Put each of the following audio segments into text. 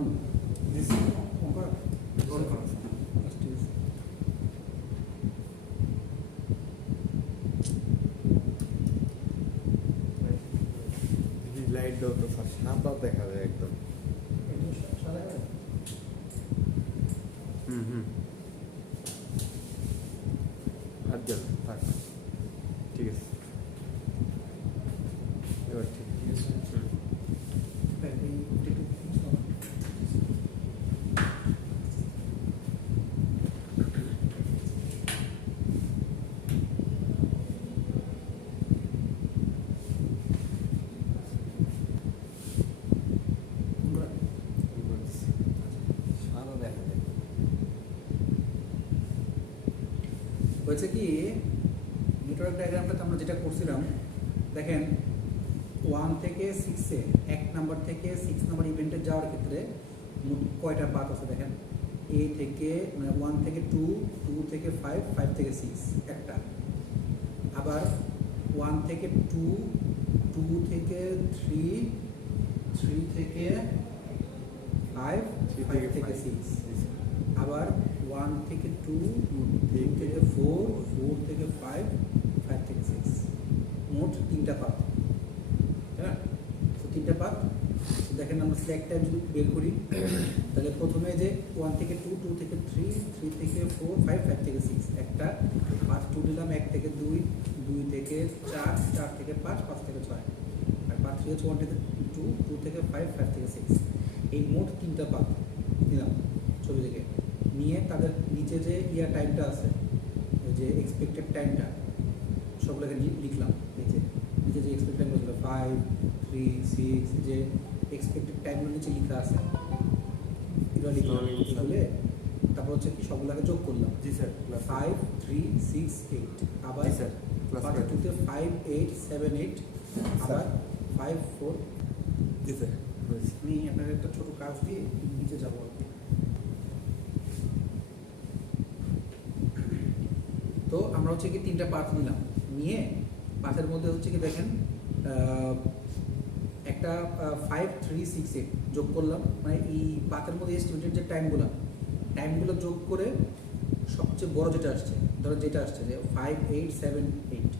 on this over light দাও তো সাদা দেখা যায় একদম। আর যাবে থাক, ঠিক আছে এবার ঠিক আছে। সাদা দেখা যায়। হয়েছে কি নেটওয়ার্ক ডায়াগ্রামটাতে আমরা যেটা করছিলাম, দেখেন 1 থেকে 6-এ 1 নাম্বার থেকে 6 নাম্বার ইভেন্টে যাওয়ার ক্ষেত্রে মোট কয়টা পাথ আছে দেখেন। এ থেকে মানে 1 থেকে 2, 2 থেকে 5, 5 থেকে 6 একটা। আবার 1 থেকে 2, 2 থেকে 3, 3 থেকে 5, 5 থেকে 6। আবার 1 থেকে 2, 2 থেকে 4, 4 থেকে 5, 5 থেকে 6। মোট 3টা পাথ, হ্যাঁ। তো 3টা পাথ দেখেন, আমরা স্ল্যাক টাইম যদি বের করি তাহলে প্রথমে যে 1 থেকে 2, 2 থেকে 3, 3 থেকে 4, 5, 5 থেকে 6 একটা। পাথ 2 নিলাম 1 থেকে 2, 2 থেকে 4, 4 থেকে 5, 5 থেকে 6। আর পাথ 3 হচ্ছে 1 থেকে 2, 2 থেকে 5, 5 থেকে 6। এই মোট 3টা পাথ নিলাম ছবি থেকে নিয়ে তাদের নিচে যে টাইমটা আছে, ওই যে এক্সপেক্টেড টাইমটা সবগুলোকে লিখলাম। নিচে নিচে যে এক্সপেক্টেড টাইম ছিল 5, 3, 6, যে এক্সপেক্টেড টাইমগুলো নিচে লেখা আছে এগুলো লিখলাম। তাহলে তারপর হচ্ছে কি সবগুলোকে যোগ করলাম। জি স্যার। 5, 3, 6, 8। আবার জি স্যার। পার্ট 2-তে 5, 8, 7, 8। আবার 5, 4। জি স্যার। আমি আপনাকে একটা ছোট কাজ দিয়ে নিচে যাবো আর কি। তো আমরা হচ্ছে কি 3টা পাথ নিলাম, নিয়ে পাথের মধ্যে হচ্ছে কি দেখেন একটা 5, 3, 6, 8 যোগ করলাম। মানে এই পাথের মধ্যে এস্টিমেটেড যে টাইমগুলো যোগ করে সবচেয়ে বড় যেটা আসছে, ধরো যেটা আসছে যে 5, 8, 7, 8,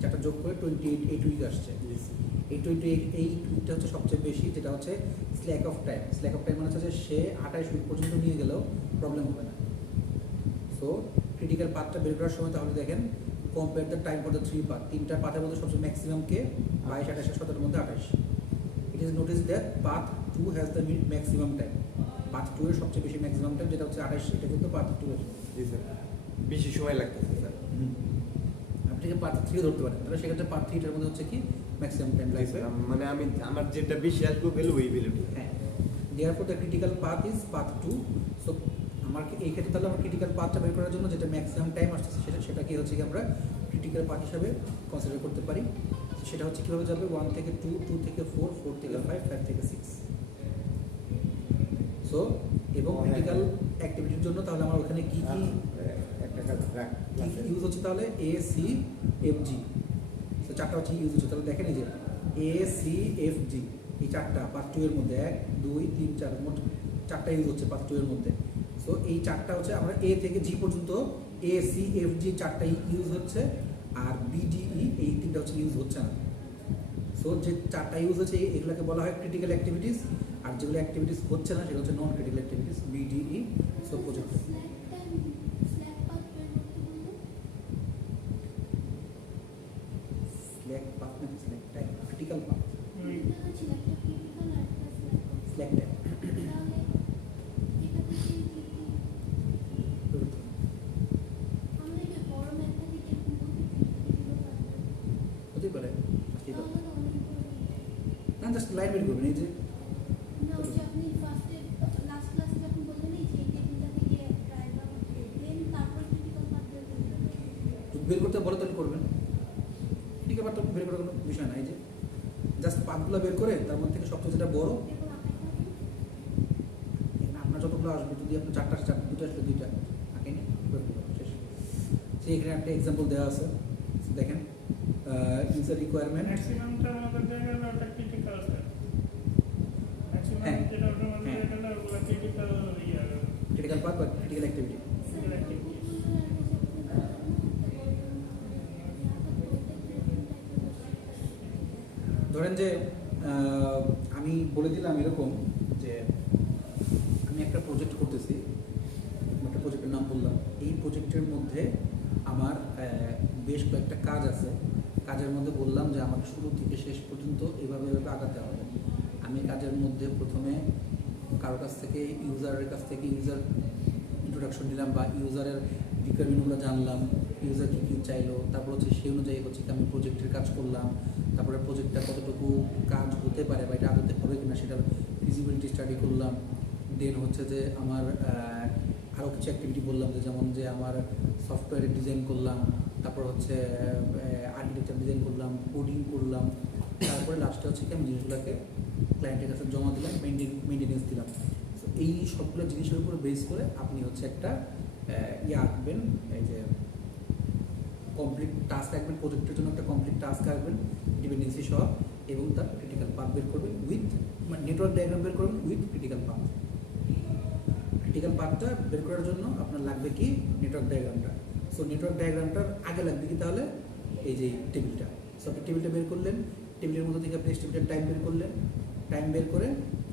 যেটা যোগ করে 28 8 উইক আসছে। এই 28 এই উইকটা হচ্ছে সবচেয়ে বেশি, যেটা হচ্ছে slack of time. Slack of time মানে হচ্ছে যে সে 28 উইক পর্যন্ত নিয়ে গেলেও প্রবলেম হবে না। সো ক্রিটিক্যাল পাথটা বের করার সময় তাহলে দেখেন compare the time for the 3 path. 3টা পাথের মধ্যে সবচেয়ে ম্যাক্সিমাম কে 22, 28, 17 মধ্যে 28। It is notice that path 2 has the maximum time. Path 2 এর সবচেয়ে বেশি ম্যাক্সিমাম টাইম যেটা হচ্ছে 28, এটা কিন্তু পাথ 2 এর। জি স্যার। বেশি সময় লাগতেছে স্যার। আপনি যে পাথ 3 ধরতে পারেন, তাহলে সেক্ষেত্রে পাথ 3টার মধ্যে হচ্ছে কি ম্যাক্সিমাম টাইম লাগবে। মানে আমি আমার যেটা বেশি আসবে ভ্যালু ওই ভ্যালুটি। হ্যাঁ, therefore the critical path is path 2। So আমার এই ক্ষেত্রে তাহলে আমার ক্রিটিক্যাল পাথটা বের করার জন্য যেটা ম্যাক্সিমাম টাইম আসছে সেটা কি হচ্ছে কি আমরা ক্রিটিক্যাল পাথ হিসাবে কনসিডার করতে পারি। সেটা হচ্ছে কীভাবে যাবে 1 থেকে 2, 2 থেকে 4, 4 থেকে 5, 5 থেকে 6। সো এবং ক্রিটিক্যাল অ্যাক্টিভিটির জন্য তাহলে আমার ওখানে কি কি ইউজ হচ্ছে, তাহলে A, C, F, G। তো 4টা হচ্ছে ইউজ হচ্ছে। তাহলে দেখেন এই যে A, C, F, G এই 4টা পার্ট 2 এর মধ্যে 1, 2, 3, 4 মোট 4টা ইউজ হচ্ছে পার্ট 2 এর মধ্যে। সো এই 4টা হচ্ছে আমরা A থেকে G পর্যন্ত A, C, F, G 4টা ইউজ হচ্ছে, আর B, D, E এই 3টা হচ্ছে ইউজ হচ্ছে না। সো যে 4টা ইউজ হচ্ছে এগুলোকে বলা হয় ক্রিটিক্যাল অ্যাক্টিভিটিস, আর যেগুলো অ্যাক্টিভিটিস হচ্ছে না সেটা হচ্ছে non critical activities B, D, E। So project slack path না slack time, critical path slack time হতে পারে। না জাস্ট লাইন বের করবেন এই যে বের করতে বলে তাহলে করবেন। ক্রিটিক্যাল পাথটা বের করার কোনো বিষয় নাই, যে জাস্ট পাথগুলো বের করে তার মধ্যে থেকে সবচেয়ে যেটা বড় আপনার যতগুলো আসবে, যদি আপনার 4টা 2টা আসলে 2টা আঁকেনি শেষ। সেই এখানে একটা এক্সাম্পল দেওয়া আছে, দেখেন ইউজার রিকোয়ারমেন্ট। ম্যাক্সিমামটা আমাদের জায়গায় ওটা ক্রিটিক্যাল আছে। ম্যাক্সিমাম হ্যাঁ। যেটা অটোমেটিক ক্রিটিক্যাল পাথ বা ক্রিটিক্যাল অ্যাক্টিভিটি। ধরেন যে আমি বলে দিলাম এরকম যে আমি একটা প্রজেক্ট করতেছি, একটা প্রজেক্টের নাম বললাম, এই প্রজেক্টের মধ্যে আমার বেশ কয়েকটা কাজ আছে। কাজের মধ্যে বললাম যে আমাকে শুরু থেকে শেষ পর্যন্ত এভাবে এভাবে আগাতে হবে। আমি কাজের মধ্যে প্রথমে কারো কাছ থেকে ইউজারের কাছ থেকে ইউজার ইন্ট্রোডাকশন নিলাম বা ইউজারের রিকোয়ারমেন্টগুলো জানলাম, ইউজার কী কী চাইলো, তারপর হচ্ছে সেই অনুযায়ী হচ্ছে কি আমি প্রজেক্টের কাজ করলাম, তারপরে প্রজেক্টটা কতটুকু কাজ হতে পারে বা এটা আদতে হবে কিনা সেটার ফিজিবিলিটি স্টাডি করলাম। দেন হচ্ছে যে আমার আরও কিছু অ্যাক্টিভিটি বললাম যে যেমন যে আমার সফটওয়্যারের ডিজাইন করলাম, তারপর হচ্ছে আর্কিটেকচার ডিজাইন করলাম, কোডিং করলাম, তারপরে লাস্টে হচ্ছে কি আমি জিনিসগুলোকে ক্লায়েন্টের কাছে জমা দিলাম, মেনটেনেন্স দিলাম। তো এই সবগুলো জিনিসের উপর বেস করে আপনি হচ্ছে একটা আঁকবেন, এই যে কমপ্লিট টাস্ক আঁকবেন, প্রজেক্টের জন্য একটা কমপ্লিট টাস্ক আঁকবেন ডিপেন্ডেন্সি সহ, এবং তার ক্রিটিক্যাল পাথ বের করবেন উইথ নেটওয়ার্ক ডায়াগ্রাম বের করবেন উইথ ক্রিটিক্যাল পাথ। ক্রিটিক্যাল পাথটা বের করার জন্য আপনার লাগবে কি নেটওয়ার্ক ডায়াগ্রামটা। সো নেটওয়ার্ক ডায়াগ্রামটার আগে লাগবে কি তাহলে এই যে টেবিলটা। সো আপনি টেবিলটা বের করলেন, টেবিলের মধ্যে থেকে আপনি এস্টিমেটেড টাইম বের করলেন, টাইম বের করে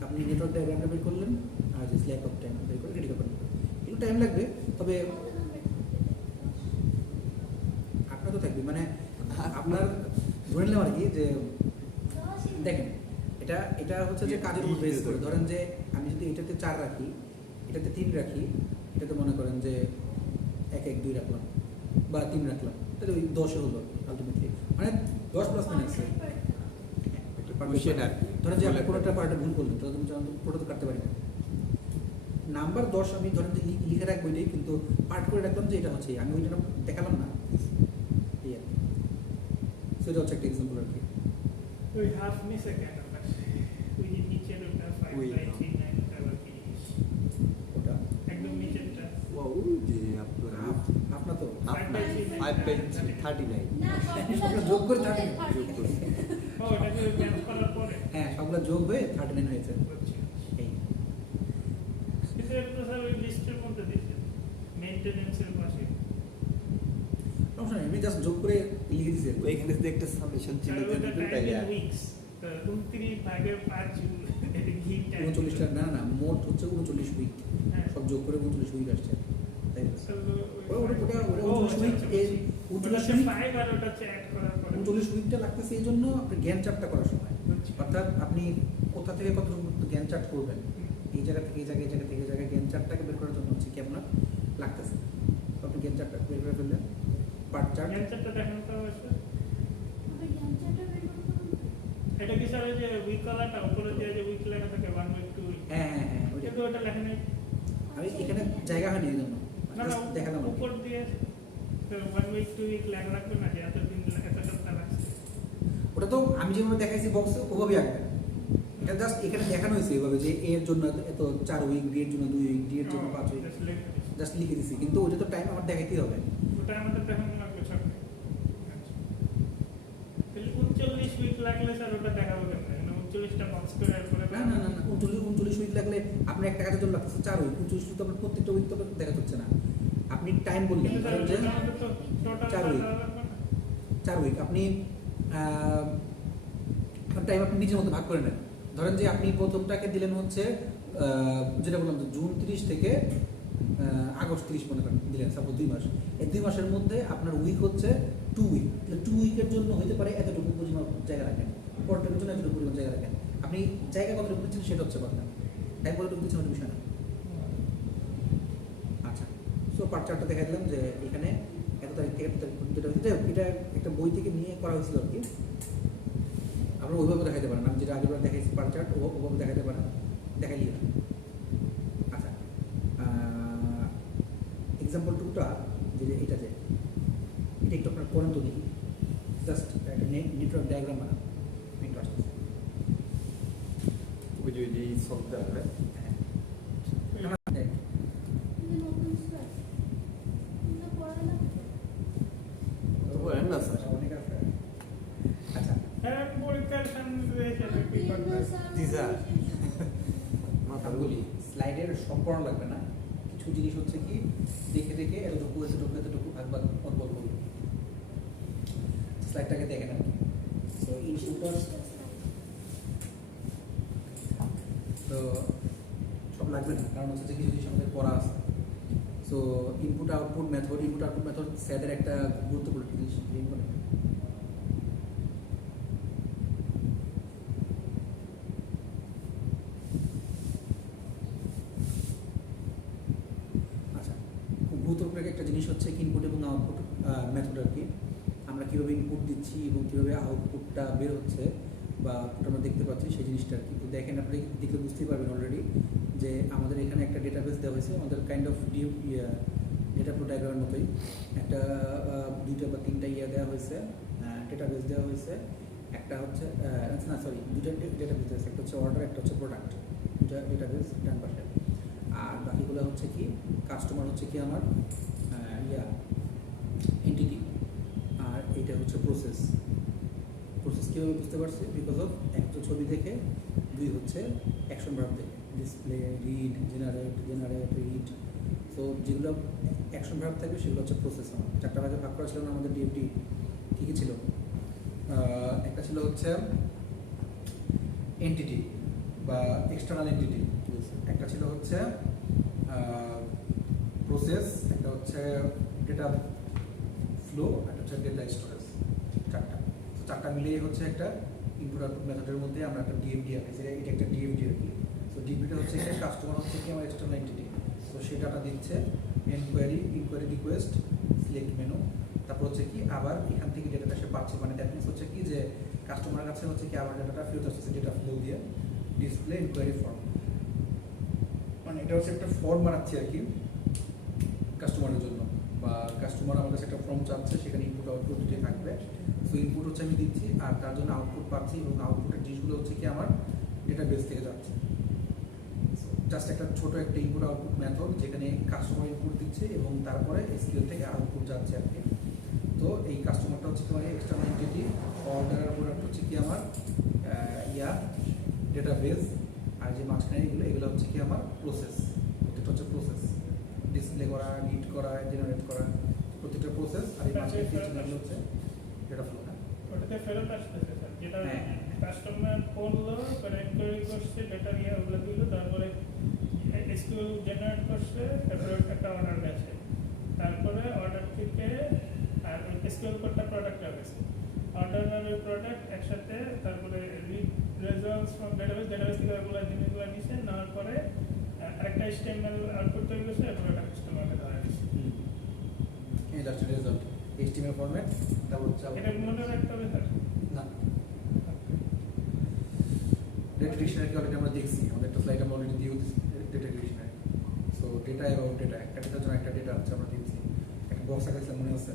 আপনি নেটওয়ার্ক ডায়াগ্রামটা বের করলেন, আর যে স্ল্যাক অফ টাইম বের করে ক্রিটিক্যাল পাথ। একটু টাইম লাগবে, তবে আপনার তো থাকবে মানে আপনার ধরে নিলাম আর কি যে দেখেন এটা এটা হচ্ছে যে কাজের উপর বেস করে। ধরেন যে আমি যদি এটাতে 4 রাখি, এটাতে 3 রাখি, এটাতে মনে করেন যে 1 1 2 রাখলাম বা 3 রাখলাম, তাহলে ওই 10 হলো আলটিমেটলি, মানে 10 প্লাস মাইনাস। ধরেন যে আপনি কোনো একটা পার্টে ভুল করলেন, তাহলে তুমি পুরোটা তো কাটতে পারি না। নাম্বার 10 আমি ধরেন যে লিখে রাখবো এটাই, কিন্তু পার্ট করে রাখলাম যে এটা হচ্ছে, আমি ওইটা দেখালাম না। এই আর কি, সেটা হচ্ছে একটা এক্সাম্পল আর কি। ওই হাফ মিস কেন ওই যে নিচের ওটা 5 ওই বাই 3 9 ওটা আবার কি জিনিস? ওটা একদম নিচেরটা যে আপনার আপনার তো 5 বাই 39 সবগুলো যোগ করে 39 যোগ করে। ও এটা যে ম্যাথ করার পরে হ্যাঁ, সবগুলো যোগ হয়ে 39 হয়েছে। বুঝছি। এই কিন্তু এটা তো স্যার ওই লিস্টের মধ্যে দিয়েছে মেইনটেনেন্সের পাশে। সমস্যা নেই, আমি জাস্ট যোগ করে লিখে দিয়েছি। ওইখানে যদি একটা সামেশন চিহ্ন আর দিয়ে ওটা দিতেন টাইম তাইলে ইন উইকস 29 ভাগের 5 এটা কি টাইম 39টা না না, মোট হচ্ছে 39 উইক, হ্যাঁ সব যোগ করে 39 উইক আসছে, তাই না? স্যার ওটা 39 উইক, এই 39 উইক 5 আর ওটা হচ্ছে অ্যাড করার পরে 39 উইকটা লাগতেছে এই জন্য আপনি জ্ঞান চার্টটা করার সময়, অর্থাৎ আপনি কোথা থেকে কতটুকু জ্ঞান চার্ট করবেন, এই জায়গা থেকে এই জায়গায়, এই জায়গা থেকে এই জায়গায় জ্ঞান চার্টটাকে বের করার জন্য হচ্ছে কি আপনার লাগতেছে। তো আপনি জ্ঞান চার্টটা বের করে ফেললেন, পার্ট চার্ট। অ্যানসারটা দেখানো তো অবশ্যই। এটা কি স্যার ওই যে উইক কলারটা উপরে দিয়ে যে উইক লেখা থাকে 1 উইক 2 উইক হ্যাঁ হ্যাঁ হ্যাঁ, ওইটা কিন্তু ওটা লেখা নেই। আমি এখানে জায়গা হয়নি এই জন্য না না just দেখালাম আর কি। উপর দিয়ে 1 উইক 2 উইক লেখা রাখবে না যে এত দিন এত সপ্তাহ লাগছে। ওটা তো আমি যেভাবে দেখাইছি বক্সে ওভাবেই আঁকবেন। এটা জাস্ট এখানে দেখানো হয়েছে এভাবে যে এর জন্য এত 4 উইক, বি এর জন্য 2 উইক, ডি এর জন্য 5 উইক, Just লিখে দিছি। জাস্ট লিখে দিছি, কিন্তু ওটা তো টাইম আমার দেখাইতেই হবে। ওটা আমাদের দেখানো লাগবে ছকে। তাহলে 39 উইক লাগলে স্যার ওটা দেখাবো কেন? মানে 39টা বক্স করে এর করে না না না না, 39 উইক লাগলে আপনি একটা কাজের জন্য লাগতেছে 4 উইক, 39 উইক তো আপনার প্রত্যেকটা উইক তো দেখা যাচ্ছে না। আপনি টাইম বললেন কিন্তু স্যার ধরেন যে ওটা আমাদের তো টোটাল 4 উইক। 4 উইক আপনি টাইম আপনি নিজের মতো ভাগ করে নেন। ধরেন যে আপনি প্রথমটাকে দিলেন হচ্ছে যেটা বললাম যে জুন 30 থেকে আগস্ট 30 মনে করেন দিলেন, সাপোজ 2 মাস। এই 2 মাসের মধ্যে আপনার উইক হচ্ছে 2 উইক, তাহলে 2 উইকের জন্য হতে পারে এতটুকু পরিমাণ জায়গা রাখেন, পরেরটার জন্য এতটুকু পরিমাণ জায়গা রাখেন। আপনি জায়গা কতটুকু দিচ্ছেন সেটা হচ্ছে কথা, টাইম কতটুকু দিচ্ছেন ওটা বিষয় না। আচ্ছা, সো পার্ট চার্টটা দেখা দিলাম যে এখানে এত তারিখ থেকে এত তারিখ যেটা হচ্ছে এটা একটা বই থেকে নিয়ে করা হয়েছিল আর কি। আপনারা ওইভাবে দেখাইতে পারেন, আমি যেটা আগেবার দেখাইছি পার্ট চার্ট ওভাবে দেখাইতে পারেন, দেখাইলি। আচ্ছা, এক্সাম্পল 2টা যে এটা যে এটা একটু আপনার করেন তো দেখি, জাস্ট একটা নেটওয়ার্ক ডায়াগ্রাম বানান। একটু আসতে ওই যে এই সফটওয়্যার হ্যাঁ তো বলেন না স্যার। অনেক আছে। আচ্ছা, হ্যাঁ পরীক্ষার সামনে রয়েছে কি করতে জি স্যার। আমি বলি স্লাইডের সব পড়া লাগবে না, কিছু কিছু জিনিস হচ্ছে কি দেখে দেখে এতটুকু ভাগ ভাগ অল্প করবো। স্লাইডটাকে দেখেন আর কি। তো ইনপুট তো সব লাগবে না, কারণ হচ্ছে যে কিছু জিনিস আমাদের পড়া আছে। সো ইনপুট আউটপুট মেথড স্যাডের একটা গুরুত্বপূর্ণ জিনিস। আচ্ছা, খুব গুরুত্বপূর্ণ একটা জিনিস হচ্ছে ইনপুট এবং আউটপুট মেথড আর কি। আমরা কীভাবে ইনপুট দিচ্ছি এবং কীভাবে আউটপুটটা বের হচ্ছে বা আউটপুট আমরা দেখতে পাচ্ছি সেই জিনিসটা আর কি। তো দেখেন, আপনি দেখলে বুঝতেই পারবেন অলরেডি যে আমাদের এখানে একটা ডেটাবেস দেওয়া হয়েছে, আমাদের কাইন্ড অফ ডেটা ফ্লো ডায়াগ্রামের মতোই একটা দুইটা বা তিনটা দেওয়া হয়েছে, ডেটাবেস দেওয়া হয়েছে। একটা হচ্ছে দুইটা ডেটাবেস দেওয়া হয়েছে, একটা হচ্ছে অর্ডার, একটা হচ্ছে প্রোডাক্ট, দুটা ডেটাবেস ডান পাশে। আর বাকিগুলো হচ্ছে কি কাস্টমার হচ্ছে কি আমার এন্টিটি, আর এইটা হচ্ছে প্রসেস কীভাবে বুঝতে পারছি? বিকজ অফ একটা ছবি দেখে, দুই হচ্ছে অ্যাকশন ভার্ব দেখে, display, read, generate, read. So যেগুলো অ্যাকশন ভার্ব থাকবে সেগুলো হচ্ছে প্রসেস। আমার চারটা ভাগে ভাগ করা ছিল না আমাদের ডিএফটি, কী কী ছিল? একটা ছিল হচ্ছে এন্টিটি বা এক্সটার্নাল এন্টিটি, একটা ছিল হচ্ছে প্রসেস, একটা হচ্ছে ডেটা ফ্লো, একটা হচ্ছে ডেটা স্টোরেজ। চারটা মিলিয়ে হচ্ছে একটা ইনপুট আউটপুট মেথডের মধ্যে আমরা একটা ডিএফডি আঁকি, যেটা এটা একটা ডিএফডি আর কি। সো ডিএফডিটা হচ্ছে কি কাস্টমার হচ্ছে কি আমার এক্সটার্নাল এন্টিটি। সো সেই ডাটা দিচ্ছে ইনকোয়ারি রিকোয়েস্ট, সিলেক্ট মেনু, তারপর হচ্ছে কি আবার এখান থেকে ডেটাটা সে পাচ্ছে, মানে দ্যাট মিনস হচ্ছে কি যে কাস্টমারের কাছে হচ্ছে কি আবার ডেটাটা ফেরত আসছে ডেটা ফ্লো দিয়ে, ডিসপ্লে, ইনকোয়ারি, ফর্ম। মানে এটা হচ্ছে একটা ফর্ম বানাচ্ছি আর কি কাস্টমারের জন্য, বা কাস্টমার আমার কাছে একটা ফর্ম চাচ্ছে, সেখানে ইনপুট আউটপুট দুটোই থাকবে। সো ইনপুট হচ্ছে আমি দিচ্ছি আর তার জন্য আউটপুট পাচ্ছি, এবং আউটপুটের জিনিসগুলো হচ্ছে কি আমার ডেটাবেস থেকে যাচ্ছে। জাস্ট একটা ছোট একটা ইনপুট আউটপুট মেথড যেখানে কাস্টমার ইনপুট দিচ্ছে এবং তারপরে এসকিউএল থেকে আউটপুট যাচ্ছে আর কি। তো এই কাস্টমারটা হচ্ছে তোমার এক্সটার্নাল এন্টিটি, অর্ডার প্রোডাক্ট হচ্ছে কি আমার ডেটাবেস, আর যে মাঝখানে এগুলো হচ্ছে কি আমার প্রসেস। প্রত্যেকটা হচ্ছে প্রসেস, ডিসপ্লে করা, রিড করা, জেনারেট করা, প্রত্যেকটা প্রসেস। আর এই মাঝখানে ফিচারগুলো হচ্ছে ডেটা ফ্লো। ওটাতে ফেরত আসতেছে স্যার, যেটা কাস্টমার করলো, এনকোয়ারি করছে, ডেটা নিয়ে ওগুলো দিল, তারপরে এসকিউএল জেনারেট করছে, তারপরে একটা অর্ডার গেছে, তারপরে অর্ডার থেকে আর এসকিউএল কোডটা প্রোডাক্টে গেছে, অর্ডার নামে প্রোডাক্ট একসাথে, তারপরে রেজাল্টস ফ্রম ডেটাবেস থেকে ওগুলো জিনিসগুলো নিছে, নেওয়ার পরে আরেকটা HTML আউটপুট তৈরি করছে, এরপরে একটা কাস্টমারকে ধরা গেছে। এই জাস্ট রেজাল্ট HTML ফরম্যাট, তারপর হচ্ছে এটা মনে রাখতে হবে স্যার না। ডেটা ডিকশনারি অলরেডি আমরা দেখছি, আমাদের একটা স্লাইড আমরা অলরেডি দিয়ে দিচ্ছি ডেটা ডিকশনারি। সো ডেটা এবং ডেটা, একটা ডেটার জন্য একটা ডেটা হচ্ছে আমরা দেখছি, একটা বক্স আঁকাইছিলাম মনে আছে,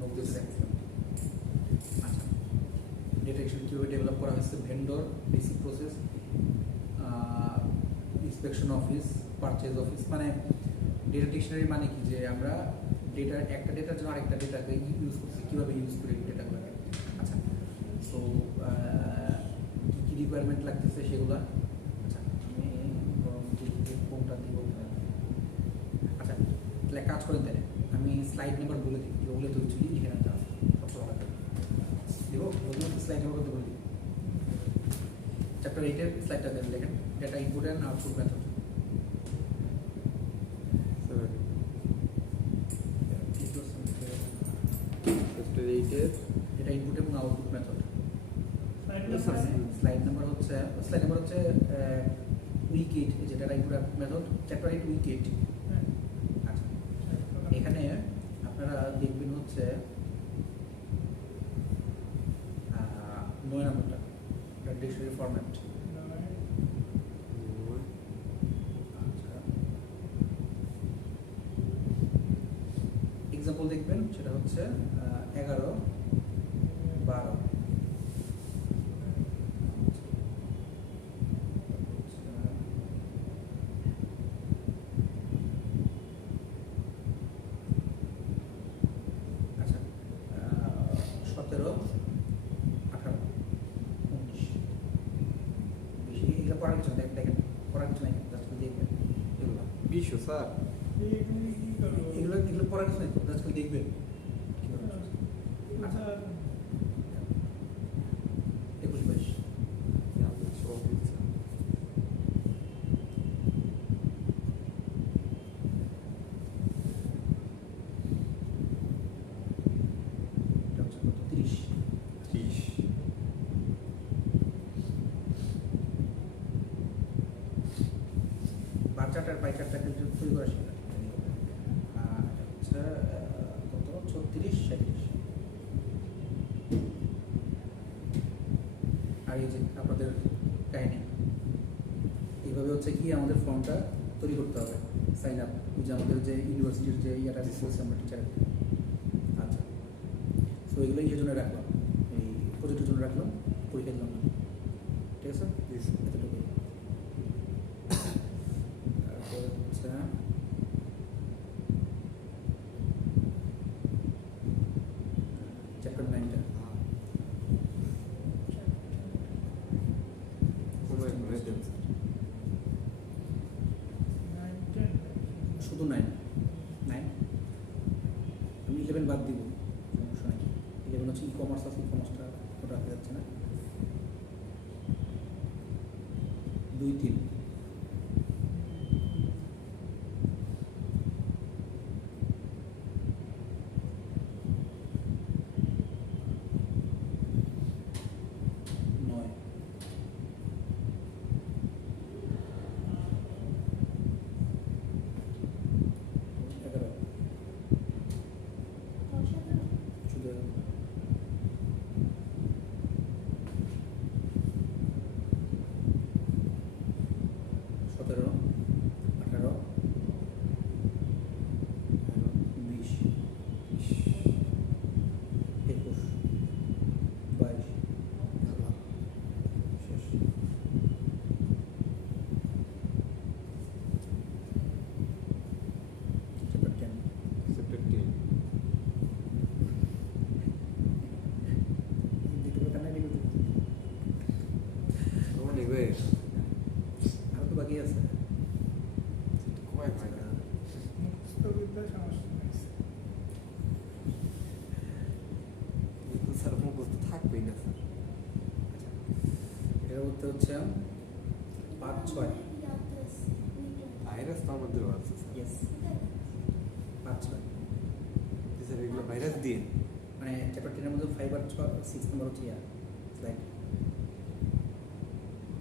নব্বই দেখাইছিলাম। আচ্ছা, ডেটা ডিকশনারি কীভাবে ডেভেলপ করা হয়েছে? Vendor, basic process, inspection office, purchase office. মানে ডেটা ডিকশনারি মানে কি যে আমরা একটা ডেটার জন্য আরেকটা ডেটাকে ইউজ করছি, কীভাবে ইউজ করি ডেটাগুলোকে। আচ্ছা, সো কী রিকোয়ারমেন্ট লাগতেছে সেগুলো। আচ্ছা, আমি কোনটা দিব? আচ্ছা, তাহলে কাজ করেন, তাহলে আমি স্লাইড নাম্বার বলে দিই, ওগুলো তো কিছু লিখে রাখতে হবে, সবসময় ভালো দেবো। স্লাইড নাম্বার করতে বলে দিই। চ্যাপ্টার 8-এর স্লাইডটা দেন, দেখেন data input and output method. এটা ইনপুট এবং আউটপুট মেথড। স্লাইড নাম্বার হচ্ছে উইক 8, যেটা ইনপুট মেথড, চ্যাপ্টার 8 উইক 8। আচ্ছা, এখানে আপনারা দেখবেন হচ্ছে 9 নম্বরটা, ডিকশনারি ফরম্যাট। এক্সাম্পল দেখবেন, সেটা হচ্ছে 11, 12। আচ্ছা, 17, 18, 19। বেশি এগুলো পড়ার কিছু দেখেন, পড়ার কিছু নাই, জাস্ট দেখবেন এগুলো। 20 স্যার। এখানে কি করবো? এগুলো এগুলো পড়ার কিছু নেই তো, আজকাল দেখবেন আচ্ছা, 21-22 আপনার সব ইচ্ছা। এটা হচ্ছে কত 30 30 বার চার্ট আর পাই চার্টটাকে যদি তৈরি করা শেখা আর এটা হচ্ছে কত 36-37 আর এই যে আপনাদের কাহিনী এইভাবে হচ্ছে কি আমাদের ফর্মটা তৈরি করতে হবে সাইন আপ যে আমাদের যে ইউনিভার্সিটির যে ইয়াটা বলছি আমরা টিচার আচ্ছা সো এগুলো ইয়ের জন্য রাখলাম এই প্রজেক্টের জন্য রাখলাম পরীক্ষা দিলাম না ঠিক আছে এতটুকুই তারপর হচ্ছে চ্যাপ্টার 9টা সময় করে দেন স্যার। 9, 10 শুধু 9 আমি 11 বাদ দিব সমস্যা নেই 11 হচ্ছে ই কমার্স আছে ই কমার্সটা ওটা রাখা যাচ্ছে না 2-3 9 11 শুধু 17 18 20 21 22 শেষ চ্যাপ্টার 10 চ্যাপ্টার 10 দুটো কান্না রেখে দিই অনেক হয়ে গেছে। আর তো বাকি আছে কয় হয় না মুখস্থবিদ্যা সমস্যা নেই। কিন্তু স্যার মুখস্থ থাকবেই না স্যার। এটার মধ্যে হচ্ছে 5-6 ভাইরাস তো আমাদেরও আছে স্যার। ইয়েস 5-6 জি স্যার এগুলো ভাইরাস দিয়ে মানে চ্যাপ্টার 10 এর মধ্যে 5 আর 6 নম্বর হচ্ছে ইয়া স্লাইড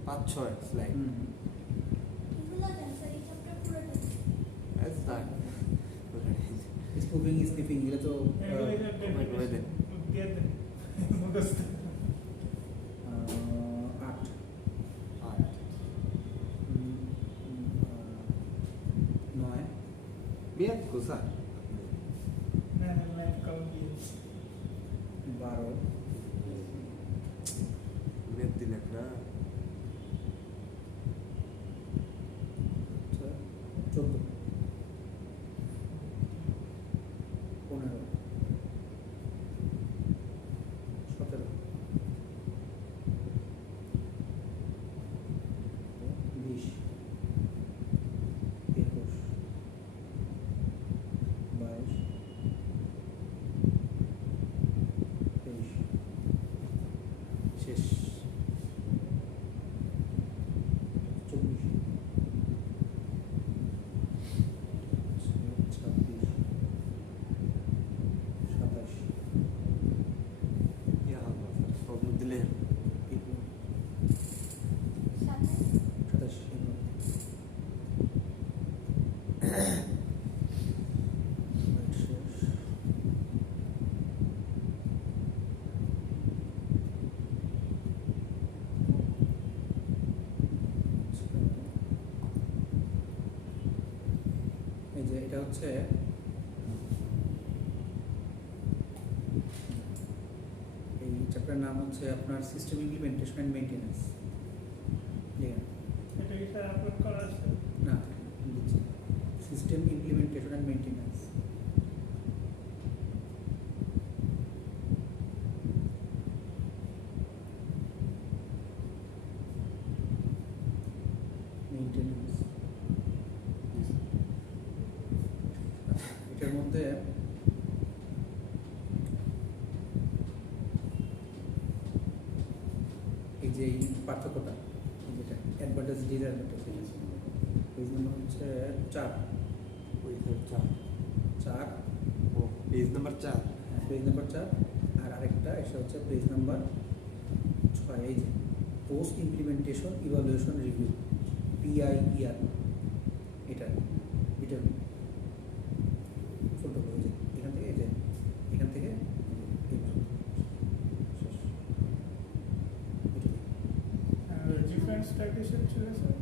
5-6 স্লাইড স্পুফিং স্নিফিং এগুলো তো এগুলো যে comment করে দেন। দিয়ে দেন মুখস্থ 8 আর 9 মেয়াদ কো স্যার না লাইন কম দিয়ে 12 মেয়াদ দিলেন না 14 15 17 20 21 22 23 শেষ 24 26 27 ইয়া হবে স্যার প্রবলেম দিলে 27 শেষ এই যে এটা হচ্ছে এই চ্যাপ্টারের নাম হচ্ছে আপনার সিস্টেম ইমপ্লিমেন্টেশন অ্যান্ড মেইনটেনেন্স এটা কি স্যার আপলোড করা আছে? না দিচ্ছি system implementation and maintenance maintenance মধ্যে এই যে এই পার্থক্যটা যেটা অ্যাডভান্টেজ ডিসঅ্যাডভান্টেজ পেজ নাম্বার হচ্ছে 4 4 ও পেজ নাম্বার 4 পেজ নাম্বার 4 আর আরেকটা এটা হচ্ছে পেজ নাম্বার 6 এই যে post implementation evaluation review PIER এটা এটা ফুলটা হয়ে যায় এখান থেকে এই যে এখান থেকে এই পর্যন্ত শেষ এটুকুই। ডিফারেন্সটা কিসের ছিল স্যার?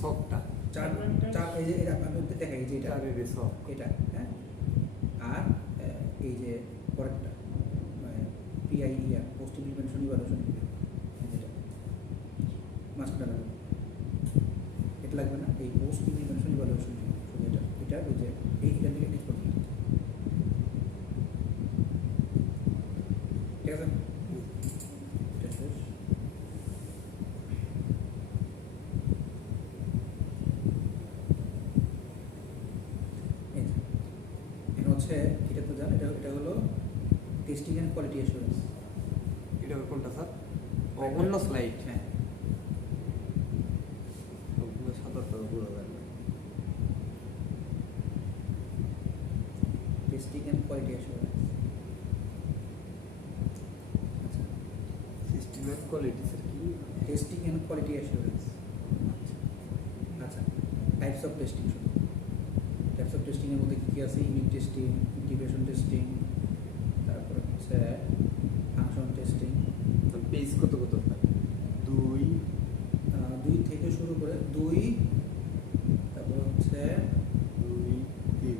সবটা চার চার এই যে এটা আমি দেখাই যে এটা চারের সব এটা হ্যাঁ আর এই যে পরেরটা PIER পোস্ট ইমপ্লিমেন্টেশন ইভালুয়েশন যেটা মাঝখানটা লাগবে এটা লাগবে না এই পোস্ট ইমপ্লিমেন্টেশন ইভালুয়েশন শুধু এটা ওই যে এইখান থেকে এডিট করবে ঠিক আছে এটা শেষ এই যে, এখন হচ্ছে এটা তো জান এটা হলো টেস্টিং অ্যান্ড কোয়ালিটি অ্যাসুরেন্স এটা কোনটা স্যার ও অন্য স্লাইড হ্যাঁ ওগুলো সাদাটা বোঝা যায় না টেস্টিং অ্যান্ড কোয়ালিটি অ্যাসুরেন্স আচ্ছা সিস্টেম এন্ড কোয়ালিটি স্যার কি টেস্টিং অ্যান্ড কোয়ালিটি অ্যাসুরেন্স আচ্ছা টাইপস অফ টেস্টিং শুধু টাইপস অফ টেস্টিংয়ের মধ্যে কী কী আছে ইউনিট টেস্টিং ইন্টিগ্রেশন টেস্টিং তারপরে হচ্ছে ফাংশন টেস্টিং পেজ কত স্যার 2 2 থেকে শুরু করে 2 তারপর হচ্ছে 2 3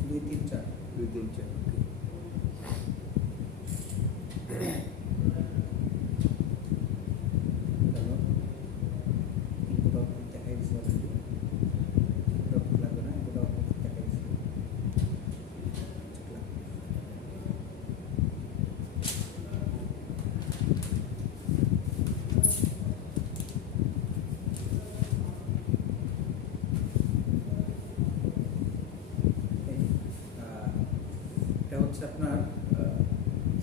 2 3 4 2 3 4 গেল ইনপুট আউটপুট দেখাই দিচ্ছি অলরেডি ইনপুট আউটপুট লাগবে না ইনপুট আউটপুট দেখাই দিচ্ছি এটা হচ্ছে আপনার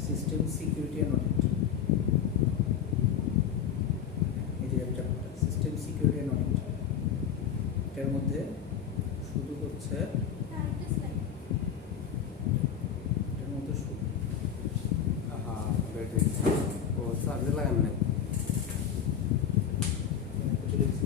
সিস্টেম সিকিউরিটি অ্যান্ড অডিট এই যে চ্যাপ্টারটা সিস্টেম সিকিউরিটি অ্যান্ড অডিট এটার মধ্যে শুধু হচ্ছে এটার মধ্যে শুধু হ্যাঁ ব্যাটারি ও চার্জে লাগান নাই চলে গেছি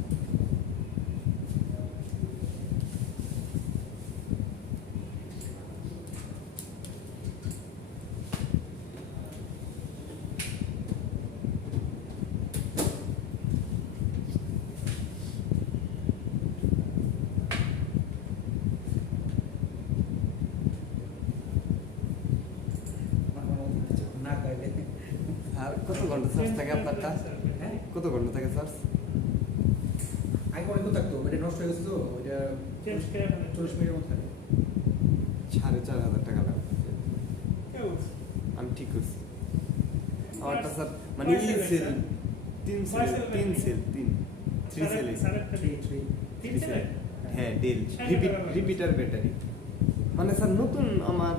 না কাইলে আর কত ঘন্টা চার্জ থাকে আপনারটা হ্যাঁ কত ঘন্টা থাকে চার্জ আগে অনেক থাকতো এটা নষ্ট হয়ে গেছে তো ওইটা চেঞ্জ করে 40 মিনিটের মতো থাকে 4,500 টাকা লাগবে কেউ আমি ঠিক করছি আমারটা স্যার মানে কয় ই সেল সেল স্যার? 3 সেল 3 সেল 3 সেল 3 তিন ছেলে হ্যাঁ ডেল হ্যাঁ, রিপিটার ব্যাটারি মানে স্যার নতুন আমার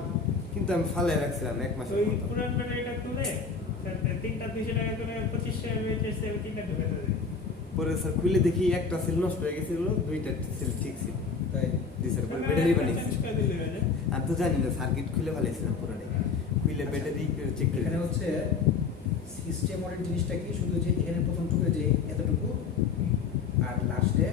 কিন্তু আমি ফালে রাখছিলাম এক মাসের ওই মতো পুরান ব্যাটারিটা তুলে তিনটা 200 টাকা করে 25 টাকা বেচেছে তিনটা ঢুকে দেবে পরে স্যার খুলে দেখি একটা সেল নষ্ট হয়ে গেছিল দুইটা সেল ঠিক ছিল তাই জি স্যার পরে ব্যাটারি বানিয়েছি চেঞ্জ করে দিলে হয়ে যায়। আমি তো জানি না সার্কিট খুলে ফেলেছিলাম পুরোটাই খুলে ব্যাটারি চেক করে এখানে হচ্ছে সিস্টেম অডিট জিনিসটা কি শুধু যে এখানে প্রথম টুকরে যে এতটুকু আর লাস্টে